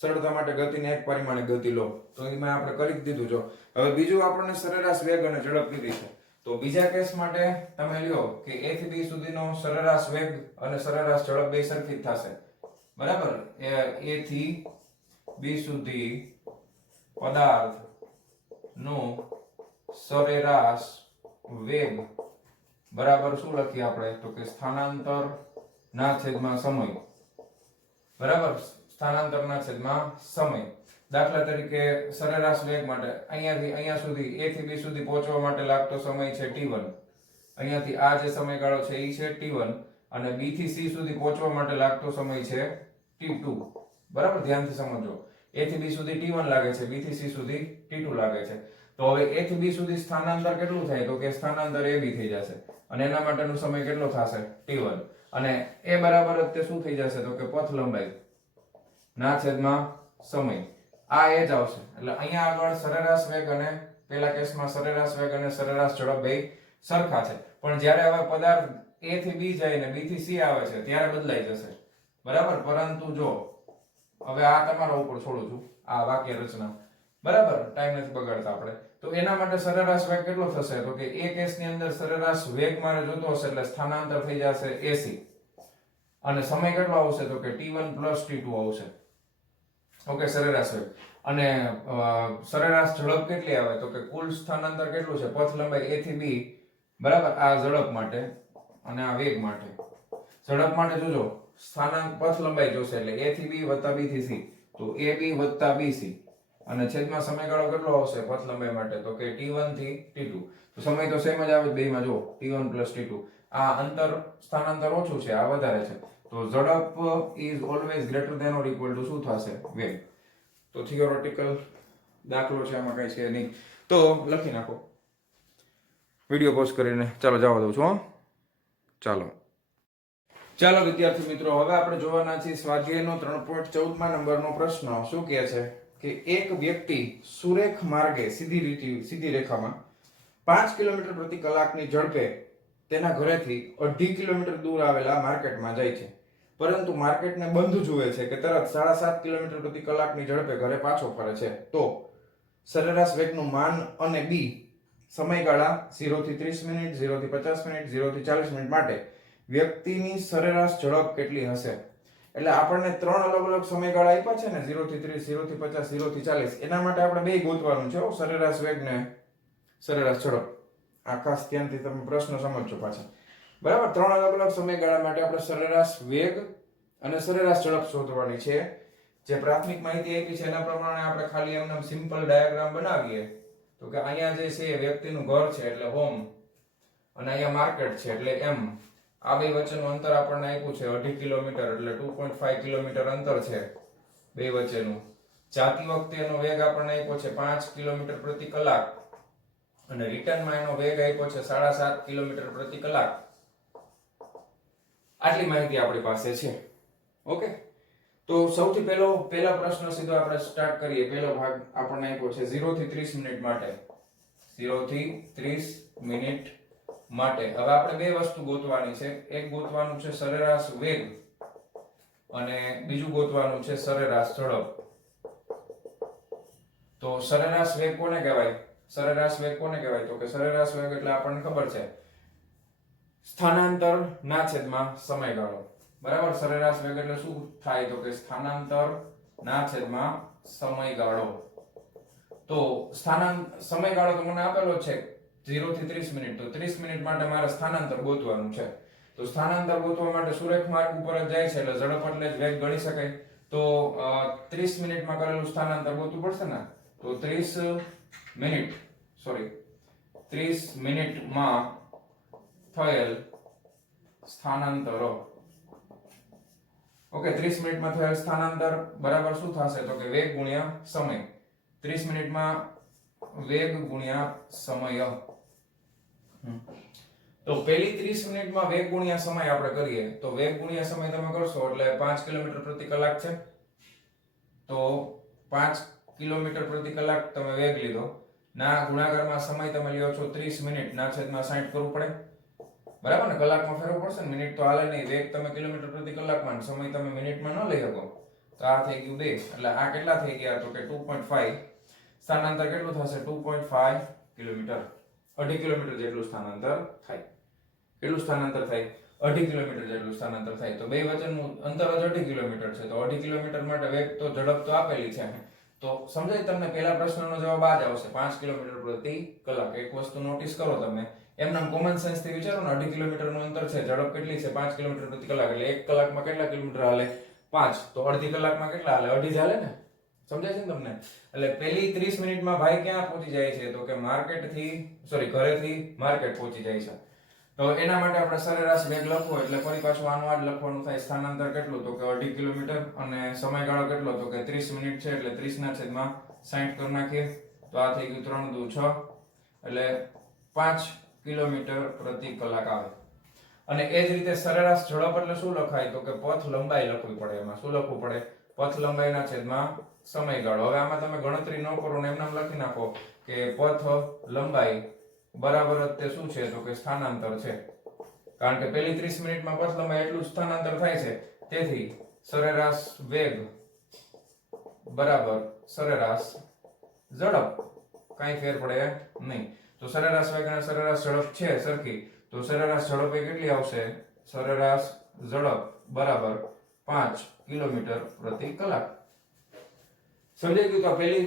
સરળતા માટે ગતિને એક પરિમાણે ગતિ લો. તો એમાં આપણે કરી જ દીધું. જો હવે બીજું આપણને સરેરાશ વેગ અને ઝડપ કીધી છે, તો બીજા કેસ માટે તમે લ્યો કે A થી B સુધીનો સરેરાશ વેગ અને સરેરાશ ઝડપ બે સરખી જ થશે, બરાબર. A થી B સુધી પદાર્થ નો સરેરાશ વેગ બરાબર શું લખીએ આપણે તો કે સ્થાનાંતર ના છેદમાં સમય, બરાબર. સ્થાનાંતર ના છેદમાં સમય. દાખલા તરીકે સરેરાશ વેગ માટે અહીંયાથી અહીંયા સુધી A થી B સુધી પહોંચવા માટે લાગતો સમય છે t1. અહીંયાથી આ જે સમયગાળો છે એ છે t1, અને B થી C સુધી પહોંચવા માટે લાગતો સમય છે t2, બરાબર. ધ્યાનથી સમજો. A થી B સુધી t1 લાગે છે, B થી C સુધી t2 લાગે છે. તો હવે A થી B સુધી સ્થાનાંતર કેટલું થાય તો કે સ્થાનાંતર AB થઈ જશે, અને એના માટેનો સમય કેટલો થશે t1, અને A બરાબર જ તે શું થઈ જશે તો કે પથ લંબાઈ ના છેદમાં સમય. આ એ જ આવશે. એટલે અહીંયા આગળ સરેરાશ વેગ અને પેલા કેસમાં સરેરાશ વેગ અને સરેરાશ ઝડપ બે સરખા છે, પણ જ્યારે હવે પદાર્થ A થી B જાય ને B થી C આવે છે ત્યારે બદલાઈ જશે, બરાબર. પરંતુ જો હવે આ તમારા ઉપર છોડું છું આ વાક્ય રચના, બરાબર, ટાઈમ નથી બગાડતા આપણે. તો એના માટે સરેરાશ વેગ કેટલો થશે તો કે એ કેસની અંદર સરેરાશ વેગ મારે જોતો હશે એટલે સ્થાનાંતર થઈ જશે AC, અને સમય કેટલો આવશે તો કે t1 + t2 આવશે. ઓકે, સરેરાશ વેગ. અને સરેરાશ ઝડપ કેટલી આવે તો કે કુલ સ્થાનાંતર કેટલું છે પથ લંબાઈ A થી B, બરાબર, આ ઝડપ માટે અને આ વેગ માટે. ઝડપ માટે જોજો પથ લંબાઈ જોશે એટલે A થી B + B થી C, તો AB + BC, અને છેદમાં સમયગાળો કેટલો આવશે પથ લંબાઈ માટે તો કે t1 થી t2. તો સમય તો સેમ જ આવે બેમાં, જો t1 + t2. આ અંતર સ્થાનાંતર ઓછું છે, આ વધારે છે, તો ઝડપ is always greater than or equal to શું થશે વેગ. તો થિયોરેટિકલ દાખલો છે, આમાં કઈ છે નહીં, તો લખી નાખો. વિડિયો પોઝ કરીને ચાલો જવા દઉં છું. હો, ચાલો વિદ્યાર્થી મિત્રો, હવે આપણે જોવાના છીએ સ્વાધ્યાયનો 3.14 નંબરનો પ્રશ્ન. શું કહે છે કે એક વ્યક્તિ સુરેખ માર્ગે સીધી રેખામાં 5 કિલોમીટર પ્રતિ કલાકની ઝડપે તેના ઘરેથી 2.5 કિલોમીટર દૂર આવેલા માર્કેટમાં જાય છે, પરંતુ માર્કેટને બંધ જુએ છે કે તરત 7.5 કિલોમીટર પ્રતિ કલાકની ઝડપે ઘરે પાછો ફરે છે. તો સરેરાશ વેગનું માન અને b સમયગાળા 0 થી 30 મિનિટ, 0 થી 50 મિનિટ, 0 થી 40 મિનિટ માટે વ્યક્તિની સરેરાશ ઝડપ કેટલી હશે. એટલે આપણને 3 અલગ અલગ સમયગાળા આપ્યા છે ને, 0 થી 30, 0 થી 50, 0 થી 40. એના માટે આપણે બે ગોતવાનું છે, સરેરાશ વેગ ને સરેરાશ ઝડપ. આ ખાસ ધ્યાનથી તમે પ્રશ્ન સમજજો પાછા, બરાબર. 3 અલગ અલગ સમયગાળા માટે આપણે સરેરાશ વેગ અને સરેરાશ ઝડપ શોધવાની છે. જે પ્રાથમિક માહિતી આપી છે એના પ્રમાણે આપણે ખાલી એમને સિમ્પલ ડાયાગ્રામ બનાવીએ તો કે અહીંયા જે છે વ્યક્તિનું ઘર છે એટલે હોમ, અને અહીંયા માર્કેટ છે એટલે એમ. આ બે વચ્ચેનું અંતર આપણને આપ્યું છે 2.5 કિલોમીટર, એટલે 2.5 કિલોમીટર અંતર છે બે વચ્ચેનું. જાતી વખતે એનો વેગ આપણને આપ્યો છે 5 કિલોમીટર પ્રતિ કલાક, અને રિટર્નમાં એનો વેગ આપ્યો છે 7.5 કિલોમીટર પ્રતિ કલાક. આટલી માહિતી આપણી પાસે છે. ઓકે, તો સૌથી પહેલો પ્રશ્ન સીધો આપણે સ્ટાર્ટ કરીએ. પહેલો ભાગ આપણને આપ્યો છે 0 થી 30 મિનિટ માટે. 0 થી 30 મિનિટ માટે હવે આપણે બે વસ્તુ ગોતવાની છે. એક ગોતવાનું છે સરેરાશ વેગ અને બીજું ગોતવાનું છે સરેરાશ ઝડપ. તો સરેરાશ વેગ કોને કહેવાય? સરેરાશ વેગ કોને કહેવાય તો કે સરેરાશ વેગ એટલે આપણને ખબર છે સ્થાનાંતર ના છેદમાં સમયગાળો, બરાબર. સરેરાશ વેગ એટલે શું થાય તો કે સ્થાનાંતર ના છેદમાં સમયગાળો. તો સમયગાળો તો મને આપેલો છે 0 થી 30 મિનિટ, તો 30 મિનિટ માટે મારે સ્થાનાંતર ગોતવાનું છે. તો સ્થાનાંતર ગોતવા માટે સુરેખ માર્ગ ઉપર જ જાય છે એટલે ઝડપ એટલે જ વેગ ગણી શકાય. તો 30 મિનિટમાં કરેલું સ્થાનાંતર ગોતવું પડશે ને, તો 30 મિનિટમાં થયેલ સ્થાનાંતરો. ઓકે, 30 મિનિટમાં થયેલ સ્થાનાંતર બરાબર શું થશે તો કે વેગ ગુણ્યા સમય. 30 મિનિટમાં વેગ ગુણ્યા સમય. તો પહેલી 30 મિનિટમાં વેગ ગુણ્યા સમય આપણે કરીએ તો વેગ ગુણ્યા સમય તમે કરશો એટલે 5 કિલોમીટર પ્રતિ કલાક છે. તો 5 કિલોમીટર પ્રતિ કલાક તમે વેગ લીધો, ના ગુણાકારમાં સમય તમે લ્યો છો 30 મિનિટ, ના છેદમાં 60 કરવું પડે, બરાબર ને. કલાકમાં ફેરવવું પડશે ને, મિનિટ તો હાલે નહીં. વેગ તમે કિલોમીટર પ્રતિ કલાકમાં, સમય તમે મિનિટમાં ન લઈ શકો. તો આ થઈ ગયું 2, એટલે આ કેટલા થઈ ગયા તો કે 2.5. સ્થાનાંતર કેટલું થશે 2.5 કિલોમીટર. 2.5 કિલોમીટર જેટલું સ્થાનાંતર થાય. કેટલું સ્થાનાંતર થાય? 2.5 કિલોમીટર જેટલું સ્થાનાંતર થાય. તો બે વચ્ચેનું અંતર જ 2.5 કિલોમીટર છે, તો 2.5 કિલોમીટર માટે વેગ તો ઝડપ તો આપેલી છે. તો સમજાય તમને? પહેલા પ્રશ્નનો જવાબ આ જ આવશે 5 કિલોમીટર પ્રતિ કલાક. એક વસ્તુ નોટિસ કરો તમે, એમના કોમન સેન્સ થી વિચારો ને, 2.5 કિલોમીટરનું અંતર છે, ઝડપ કેટલી છે 5 કિલોમીટર પ્રતિ કલાક, એટલે 1 કલાકમાં કેટલા કિલોમીટર હાલે 5, તો અડધી કલાકમાં કેટલા હાલે 2.5 હાલે ને. સમજાય છે ને તમને? એટલે પહેલી 30 મિનિટમાં ભાઈ ક્યાં પહોંચી જાય છે તો કે ઘરેથી માર્કેટ પહોંચી જાય છે. તો એના માટે આપણે સરેરાશ વેગ લખવો એટલે ફરી પાછું આનું આ જ લખવાનું થાય. સ્થાનાંતર કેટલું તો કે 2.5 કિલોમીટર, અને સમયગાળો કેટલો તો કે 30 મિનિટ છે, એટલે 30 ના છેદમાં 60 કરી નાખીએ તો આ થઈ ગયું 3 દુ 6, એટલે 5 કિલોમીટર પ્રતિ કલાક આવે. અને એ જ રીતે સરેરાશ ઝડપ એટલે શું લખાય તો કે પથ લંબાઈ લખવી પડે. એમાં શું લખવું પડે? પથ લંબાઈના છેદમાં સમયગાળો. હવે આમાં તમે ગણતરી ન કરો ને એમ નામ લખી નાખો કે પથ લંબાઈ બરાબર જ તે શું છે તો કે સ્થાનાંતર છે, કારણ કે પહેલી 30 મિનિટમાં પથ લંબાઈ એટલું સ્થાનાંતર થાય છે, તેથી સરેરાશ વેગ બરાબર સરેરાશ ઝડપ, કાંઈ ફેર પડે નહીં. તો સરેરાશ વેગ અને સરેરાશ ઝડપ છે સરખી, તો સરેરાશ ઝડપ એ કેટલી આવશે? સરેરાશ ઝડપ બરાબર 5 કિલોમીટર પ્રતિ કલાક. સમજાઈ ગયું? તો પહેલી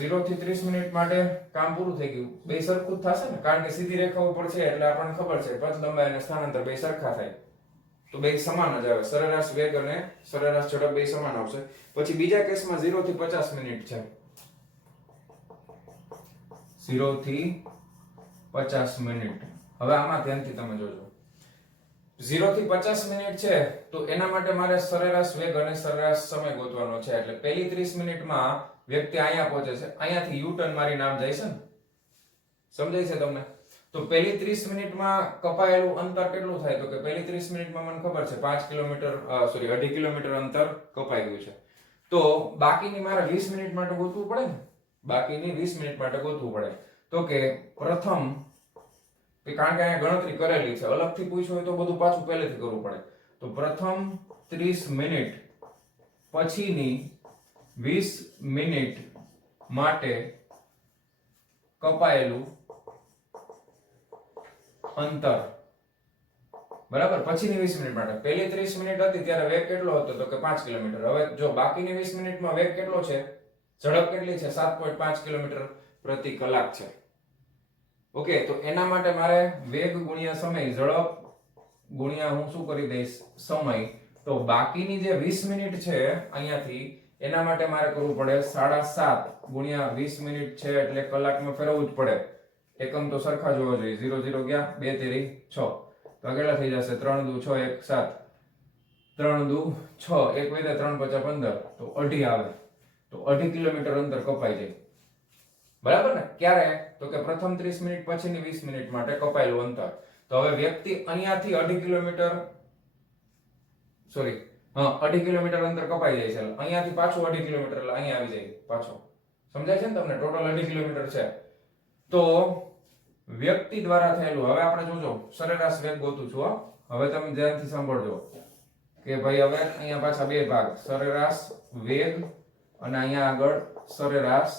0 થી 30 મિનિટ માટે કામ પૂરું થઈ ગયું. બે સરખું જ થશે ને, કારણ કે સીધી રેખા ઉપર છે એટલે આપણને ખબર છે પથ લંબાઈ અને સ્થાનાંતર બે સરખા થાય, તો બે સમાન જ આવે. સરેરાશ વેગ અને સરેરાશ ઝડપ બે સમાન આવશે. પછી બીજા કેસમાં 0 થી 50 મિનિટ છે. 0 થી 50 મિનિટ. હવે આમાં ધ્યાનથી તમે જોજો. 0 થી 50 મિનિટ છે તો એના માટે મારે સરેરાશ વેગ અને સરેરાશ સમય ગોતવાનો છે. એટલે પહેલી 30 મિનિટમાં વ્યક્તિ અહીંયા પહોંચે છે, અહીંયાથી યુ ટર્ન મારી નામ જાય છે ને, સમજાય છે તમને? તો પહેલી 30 મિનિટમાં કપાયેલું અંતર કેટલું થાય? તો કે પહેલી 30 મિનિટમાં મને ખબર છે 5 કિલોમીટર સોરી 2.5 કિલોમીટર અંતર કપાઈ ગયું છે. તો બાકીની મારે 20 મિનિટ માટે ગોતવું પડે ને, બાકીની 20 મિનિટ માટે ગોતવું પડે. તો કે પ્રથમ, કારણ કે અહીંયા ગણતરી કરેલી છે, અલગથી પૂછ્યું હોય તો બધું પાછું પહેલેથી કરવું પડે. તો પ્રથમ 30 મિનિટ પછીની 20 મિનિટ માટે કપાયેલું અંતર બરાબર, પછીની 20 મિનિટ માટે. પહેલી 30 મિનિટ હતી ત્યારે વેગ કેટલો હતો? તો કે 5 કિલોમીટર. હવે જો બાકીની 20 મિનિટમાં વેગ કેટલો છે, ઝડપ કેટલી છે? 7.5 કિલોમીટર પ્રતિ કલાક છે. ઓકે, તો એના માટે મારે વેગ ગુણ્યા સમય, ઝડપ ગુણ્યા હું શું કરી દઈશ? સમય. તો બાકીની જે 20 મિનિટ છે અહીંયાથી, એના માટે મારે કરવું પડે 7.5 ગુણ્યા 20 મિનિટ છે એટલે કલાકમાં ફેરવવું જ પડે. એકમ તો સરખા જોવા જોઈએ. 0 0 ગયા, 2 તેરી 6, તો કેટલા થઈ જશે? 3 દુ 6 1 7, 3 દુ 6, 1 વધે 3 5 15, તો અઢી આવે. તો 2.5 કિલોમીટર અંતર કપાઈ જાય. બરાબર ને? ક્યારે? તો કે પ્રથમ 30 મિનિટ પછીની 20 મિનિટ માટે કપાયેલું અંતર. તો હવે વ્યક્તિ અહીંયાથી 2.5 કિલોમીટર સોરી 2.5 કિલોમીટર અંતર કપાઈ જાય છે. અહીંયાથી પાછું 2.5 કિલોમીટર એટલે અહીંયા આવી જાય પાછો. સમજાય છે ને તમને? ટોટલ 2.5 કિલોમીટર છે. તો વ્યક્તિ દ્વારા થયેલું, હવે આપણે જોજો સરેરાશ વેગ ગોતું છું. હવે તમે ધ્યાનથી સાંભળજો કે ભાઈ હવે અહીંયા પાછા બે ભાગ, સરેરાશ વેગ અને અહીંયા આગળ સરેરાશ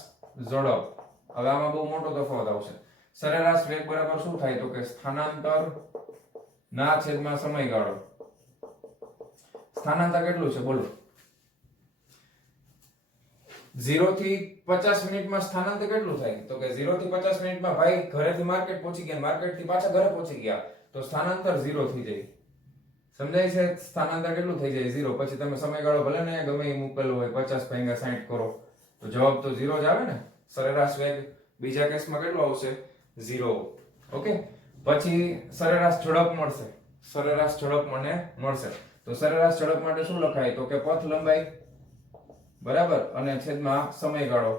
ઝડપ. હવે આમાં બહુ મોટો તફાવત આવશે. સરેરાશ વેગ બરાબર શું થાય? તો કે સ્થાનાંતર ના છેદમાં સમયગાળો. સ્થાનાંતર કેટલું છે બોલો? 0 થી 50 મિનિટમાં સ્થાનાંતર કેટલું થાય? તો કે 0 થી 50 મિનિટમાં ભાઈ ઘરેથી માર્કેટ પહોંચી ગયા, માર્કેટ થી પાછા ઘરે પહોંચી ગયા, તો સ્થાનાંતર 0 થઈ જાય. સમજાય છે? સ્થાનાંતર કેટલું થઈ જાય? 0. પછી તમે સમયગાળો ભલે ને ગમે એ મૂકેલો હોય, 50 ભાગ્યા 60 કરો તો જવાબ તો 0 જ આવે ને. સરેરાશ વેગ બીજા કેસમાં કેટલો આવશે? 0. ઓકે, પછી સરેરાશ ઝડપ મળશે. સરેરાશ ઝડપ મને મળશે. તો સરેરાશ ઝડપ માટે શું લખાય? તો કે પથ લંબાઈ બરાબર અને છેદમાં સમયગાળો.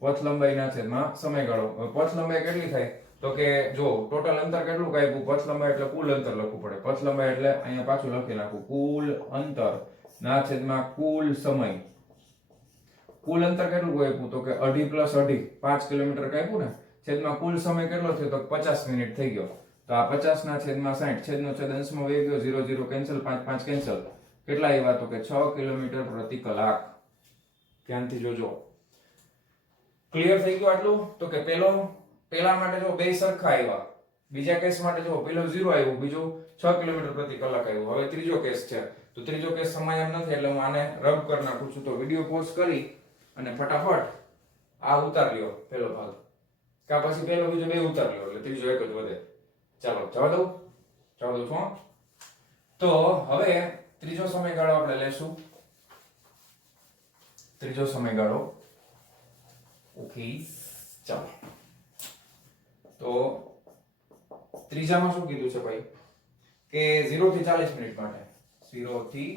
પથ લંબાઈના છેદમાં સમયગાળો. પથ લંબાઈ કેટલી થાય? તો કે જો ટોટલ અંતર કેટલું કાપ્યું? પથ લંબાઈ એટલે કુલ અંતર લખવું પડે. પથ લંબાઈ એટલે અહીંયા પાછું લખી નાખું, કુલ અંતર ના છેદમાં કુલ સમય. કુલ અંતર કેટલું કાપ્યું? તો કે 2.5 + 2.5 5 કિલોમીટર કાપ્યું ને, છેદમાં કુલ સમય કેટલો થયો? તો 50 મિનિટ થઈ ગયો. તો આ 50 ના છેદમાં 60, છેદનો છેદ અંશમાં વહી ગયો, 0 0 કેન્સલ, 5 5 કેન્સલ. કેટલા આવ્યા? તો કે 6 કિલોમીટર પ્રતિ કલાક. ધ્યાનથી જોજો. ક્લિયર થઈ ગયું આટલું? તો કે પેલા માટે જો બે સરખા આવ્યા, બીજા કેસ માટે જો પેલો 0 આવ્યું, બીજો 6 કિલોમીટર પ્રતિ કલાક આવ્યું. હવે ત્રીજો કેસ છે, તો ત્રીજો કેસ સમય એમ નથી એટલે હું આને રબ કરી નાખું છું. તો વિડિયો પોઝ કરી અને ફટાફટ આ ઉતાર લ્યો પેલો ભાગ, કા પછી પેલો બીજો બે ઉતાર લ્યો એટલે ત્રીજો એક જ વધે. ચાલો જવા દઉં છું. તો હવે ત્રીજો સમયગાળો આપણે લેશું. ત્રીજો સમયગાળો ઓકે, ચાલો. તો ત્રીજામાં શું કીધું છે ભાઈ? કે 0 થી 40 મિનિટ માટે. 0 થી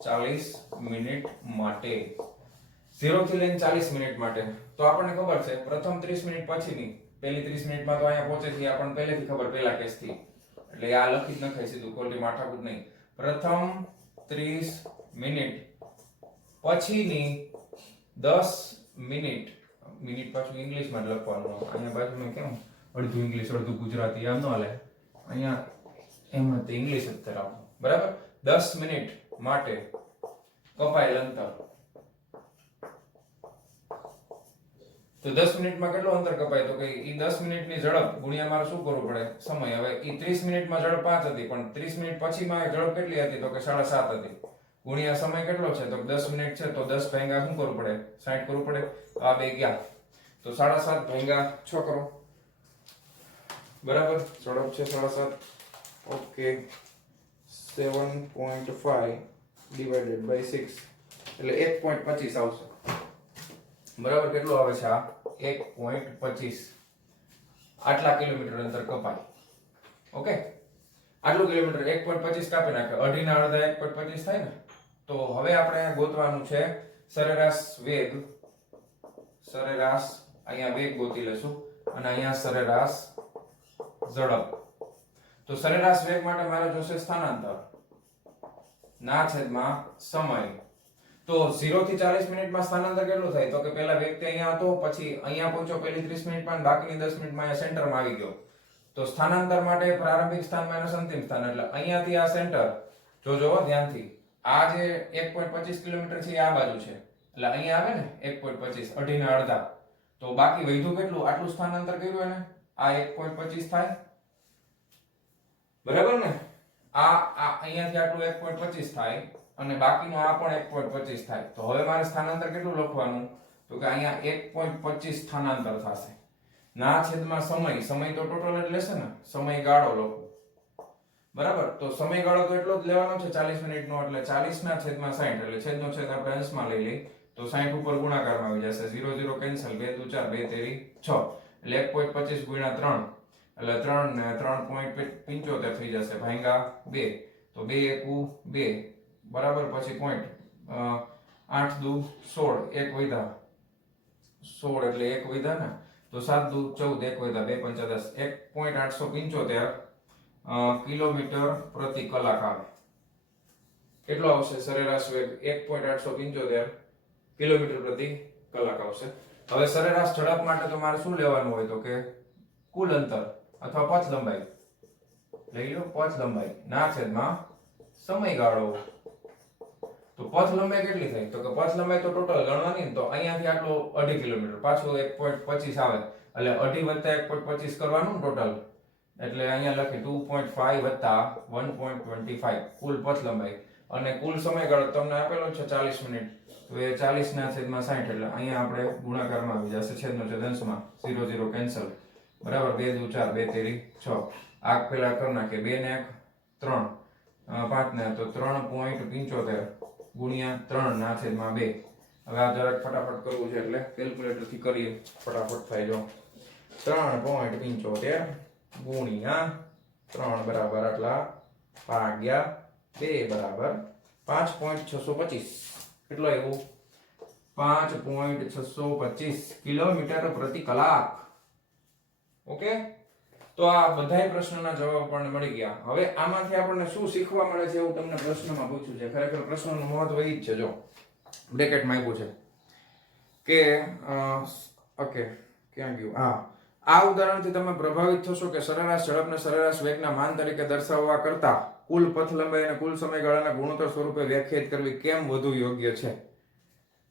40 મિનિટ માટે. 0 થી લઈને 40 મિનિટ માટે. તો આપણને ખબર છે પ્રથમ 30 મિનિટ પછીની, પહેલી 30 મિનિટમાં તો અહીંયા પહોંચે છે આપણને પહેલેથી ખબર, પહેલા કેસથી. એટલે આ લખી જ નખાય સીધું, ખોટી માથાકૂટ નહીં. પ્રથમ 30 મિનિટ પછીની 10 મિનિટ મિનિટ પાછું ઇંગ્લિશમાં જ લખવાનું. અહીંયા પાછું મેં કેમ અડધું ઇંગ્લિશ અડધું ગુજરાતી આમ ન હાલે. અહીંયા એમાં તો ઇંગ્લિશ જ ધરાવો. બરાબર. 10 મિનિટ માટે કપાયેલ અંતર. તો 10 મિનિટમાં કેટલું અંતર કપાય? તો કે ઈ 10 મિનિટની ઝડપ ગુણ્યા મારે શું કરવું પડે? સમય. હવે ઈ 30 મિનિટમાં ઝડપ 5 હતી, પણ 30 મિનિટ પછીમાં ઝડપ કેટલી હતી? તો કે 7.5 હતી. ગુણ્યા સમય કેટલો છે? તો 10 મિનિટ છે, તો 10 ભાગ્યા શું કરવું પડે? 60 કરવું પડે. આ બે ગયા તો 7.5 ભાગ્યા 6 કરો. બરાબર. ઝડપ છે 7.5. ઓકે. 7.5 ડિવાઇડેડ બાય 6 એટલે 1.25 આવશે. બરાબર. કેટલું આવે છે આ? 1.25. આટલા કિલોમીટર અંતર કપાય. ઓકે. આટલું કિલોમીટર 1.25 કાપી નાખે. અઢીના અડધા 1.25 થાય ને. તો હવે આપણે ગોતવાનું છે સરેરાશ વેગ. સરેરાશ અહીંયા વેગ ગોતી લેશું અને અહીંયા સરેરાશ ઝડપ. તો સરેરાશ વેગ માટે મારે જોશે સ્થાનાંતર ના છેદમાં સમય. તો 0 થી 40 મિનિટમાં સ્થાનાંતર કેટલું થાય? તો કે પહેલા વ્યક્તિ અહીંયા હતો, પછી અહીંયા પહોંચ્યો પહેલી 30 મિનિટમાં, બાકીની 10 મિનિટમાં અહીંયા સેન્ટરમાં આવી ગયો. તો સ્થાનાંતર માટે પ્રારંભિક સ્થાન માઈનસ અંતિમ સ્થાન, એટલે અહીંયાથી આ સેન્ટર જોજો ધ્યાનથી. આ જે 1.25 કિલોમીટર છે એ આ બાજુ છે, એટલે અહીંયા આવે ને 1.25 અઢીના અડધા. તો બાકી વધ્યું કેટલું? આટલું સ્થાનાંતર કર્યું એને. આ 1.25 થાય. બરાબર ને? આ અહીંયાથી આટલું 1.25 થાય અને બાકીનો આ પણ 1.25 થાય. તો હવે મારે સ્થાનાંતર કેટલું લખવાનું? તો કે અહીંયા 1.25 સ્થાનાંતર થશે. ના છેદમાં સમય. સમય તો ટોટલ જ લેશે ને. સમયગાળો લખો. બરાબર. તો સમયગાળો તો એટલો જ લેવાનો છે 40 મિનિટનો, એટલે 40 ના છેદમાં 60, એટલે છેદનો છેદ આપણે અંશમાં લઈ લઈએ તો 60 ઉપર ગુણાકારમાં આવી જશે. 0 0 કેન્સલ. 2 2 4 2 તેરી 6 એટલે 1.25 ગુણ્યા 3 એટલે 3 ને 3.75 થઈ જશે ભાગ્યા 2. તો 2 એકુ 2 બરાબર. પછી પોઈન્ટ 8 દુ 16 એક વધ્યા 16 એટલે એક વધ્યા ને. તો 7 દુ 14 એક વધ્યા 2 5 10 1.875 કિલોમીટર પ્રતિ કલાક આવે. કેટલો આવશે સરેરાશ વેગ? 1.875 કિલોમીટર પ્રતિ કલાક આવશે. હવે સરેરાશ ઝડપ માટે તો મારે શું લેવાનું હોય? તો કે કુલ અંતર અથવા પથ લંબાઈ લઈ લો. પથ લંબાઈ ના છેદમાં સમયગાળો. તો પથ લંબાઈ કેટલી થઈ? તો કે પથ લંબાઈ તો ટોટલ ગણવાની ને. તો અહીંયાથી આટલો 2.5 કિલોમીટર, પાછું 1.25 આવે એટલે 2.5 વત્તા 1.25 કરવાનું ટોટલ. એટલે અહીંયા લખી 2.5 વત્તા 1.25 કુલ પથ લંબાઈ. અને કુલ સમયગાળો તમને આપેલો છે 40 મિનિટ. તો એ 40 ના છેદમાં 60 એટલે અહીંયા આપણે ગુણાકારમાં આવી જશે. છેદનો છેદ અંશમાં. 0 0 કેન્સલ. બરાબર. 2 2 4 2 તેરી 6. આ પેલા કરી નાખીએ. 2 ને 1 3 5 ને તો 3.75 ગુણ્યા 3 ના છેદમાં 2. હવે આ જરાક ફટાફટ કરવું છે એટલે કેલ્ક્યુલેટર થી કરીએ. ફટાફટ થાય જો. 3.75 ગુણ્યા 3 બરાબર આટલા ભાગ્યા 2 બરાબર 5.625. કેટલો આવ્યો? 5.625 કિલોમીટર પ્રતિ કલાક. ઓકે. તો આ બધાય પ્રશ્નોના જવાબ આપણને મળી ગયા. હવે આમાંથી આપણને શું શીખવા મળે છે એવું તમને પ્રશ્નમાં પૂછ્યું છે. ખરેખર પ્રશ્નનું મહત્વ એ જ છે. જો બ્રેકેટમાં આપ્યું છે કે ઓકે ક્યાં ગયું? આ ઉદાહરણથી તમે પ્રભાવિત થશો કે સરેરાશ ઝડપને સરેરાશ વેગના માન તરીકે દર્શાવવા કરતા કુલ પથ લંબાઈ અને કુલ સમયગાળાના ગુણોત્તર સ્વરૂપે વ્યાખ્યાયિત કરવી કેમ વધુ યોગ્ય છે.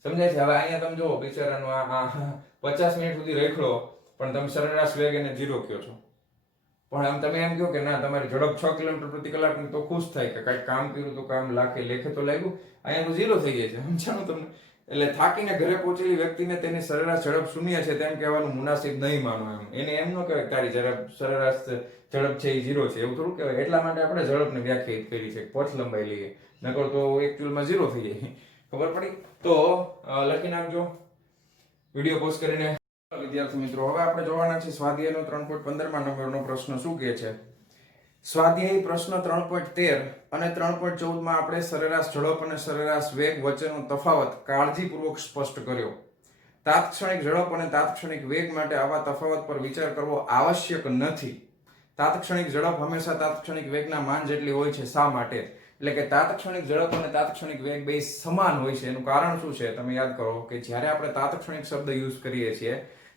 સમજાય છે? હવે અહીંયા તમે જુઓ બિચારાનો આ 50 મિનિટ સુધી રેખડો પણ તમે સરેરાશ વેગ એને 0 કહો છો. પણ આમ તમે એમ કહો કે ના તમારી ઝડપ 6 કિલોમીટર પ્રતિ કલાકની તો ખુશ થાય કે કંઈક કામ કર્યું તો કામ લેખે તો લાગ્યું. અહીંયા તો 0 થઈ જાય છે. સમજાણું તમને? એટલે થાકીને ઘરે પહોંચેલી વ્યક્તિને તેની સરેરાશ ઝડપ શૂન્ય છે તેમ કહેવાનું મુનાસિબ નહીં માનો. એને એમ ન કહેવાય તારી સરેરાશ ઝડપ છે એ 0 છે એવું થોડું કહેવાય. એટલા માટે આપણે ઝડપને વ્યાખ્યાયિત કરી છે. પથ લંબાઈ લઈએ, નકર તો એકચ્યુઅલમાં 0 થઈ જાય. ખબર પડી? તો લખી નાખજો વિડીયો પોસ્ટ કરીને. વિદ્યાર્થી મિત્રો, હવે આપણે જોવાના છે સ્વાધ્યાયનો 3.15 નંબરનો પ્રશ્ન શું કહે છે. સ્વાધ્યાય પ્રશ્ન 3.13 અને 3.14 માં આપણે સરેરાશ ઝડપ અને સરેરાશ વેગ વચ્ચેનો તફાવત કાળજીપૂર્વક સ્પષ્ટ કર્યો. તાત્ક્ષણિક ઝડપ અને તાત્ક્ષણિક વેગ માટે આવા તફાવત પર વિચાર કરવો આવશ્યક નથી. તાત્ક્ષણિક ઝડપ હંમેશા તાત્ક્ષણિક વેગના માન જેટલી હોય છે. શા માટે? એટલે કે તાત્ક્ષણિક ઝડપ અને તાત્ક્ષણિક વેગ બે સમાન હોય છે. એનું કારણ શું છે તમે યાદ કરો કે જ્યારે આપણે તાત્ક્ષણિક શબ્દ યુઝ કરીએ છીએ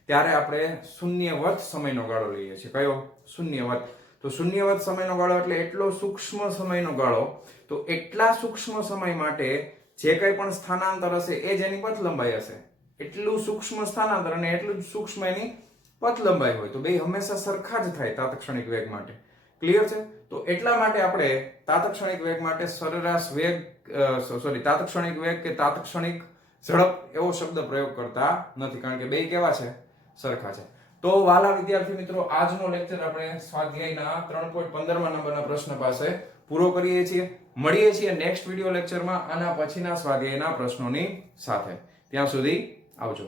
ત્યારે આપણે શૂન્યવત સમયનો ગાળો લઈએ છીએ. કયો? શૂન્યવત. તો શૂન્યવત સમયનો ગાળો એટલે એટલો સૂક્ષ્મ સમયનો ગાળો. તો એટલા સૂક્ષ્મ સમય માટે જે કંઈ પણ સ્થાનાંતર હશે એ જ એની પથ લંબાઈ હશે. એટલું સૂક્ષ્મ સ્થાનાંતર અને એટલું જ સૂક્ષ્મ એની પથ લંબાઈ હોય તો બે હંમેશા સરખા જ થાય તાત્ક્ષણિક વેગ માટે. ક્લિયર છે? તો એટલા માટે આપણે તાત્ક્ષણિક વેગ માટે સરેરાશ વેગ તાત્ક્ષણિક વેગ કે તાત્ક્ષણિક ઝડપ એવો શબ્દ પ્રયોગ કરતા નથી, કારણ કે બે કેવા છે? સરખા છે. તો વાલા વિદ્યાર્થી મિત્રો, આજનો લેક્ચર આપણે સ્વાધ્યાયના 3.15મા નંબરના પ્રશ્ન પાસે પૂરો કરીએ છીએ. મળીએ છીએ નેક્સ્ટ વિડિયો લેક્ચરમાં આના પછીના સ્વાધ્યાયના પ્રશ્નોની સાથે. ત્યાં સુધી આવજો.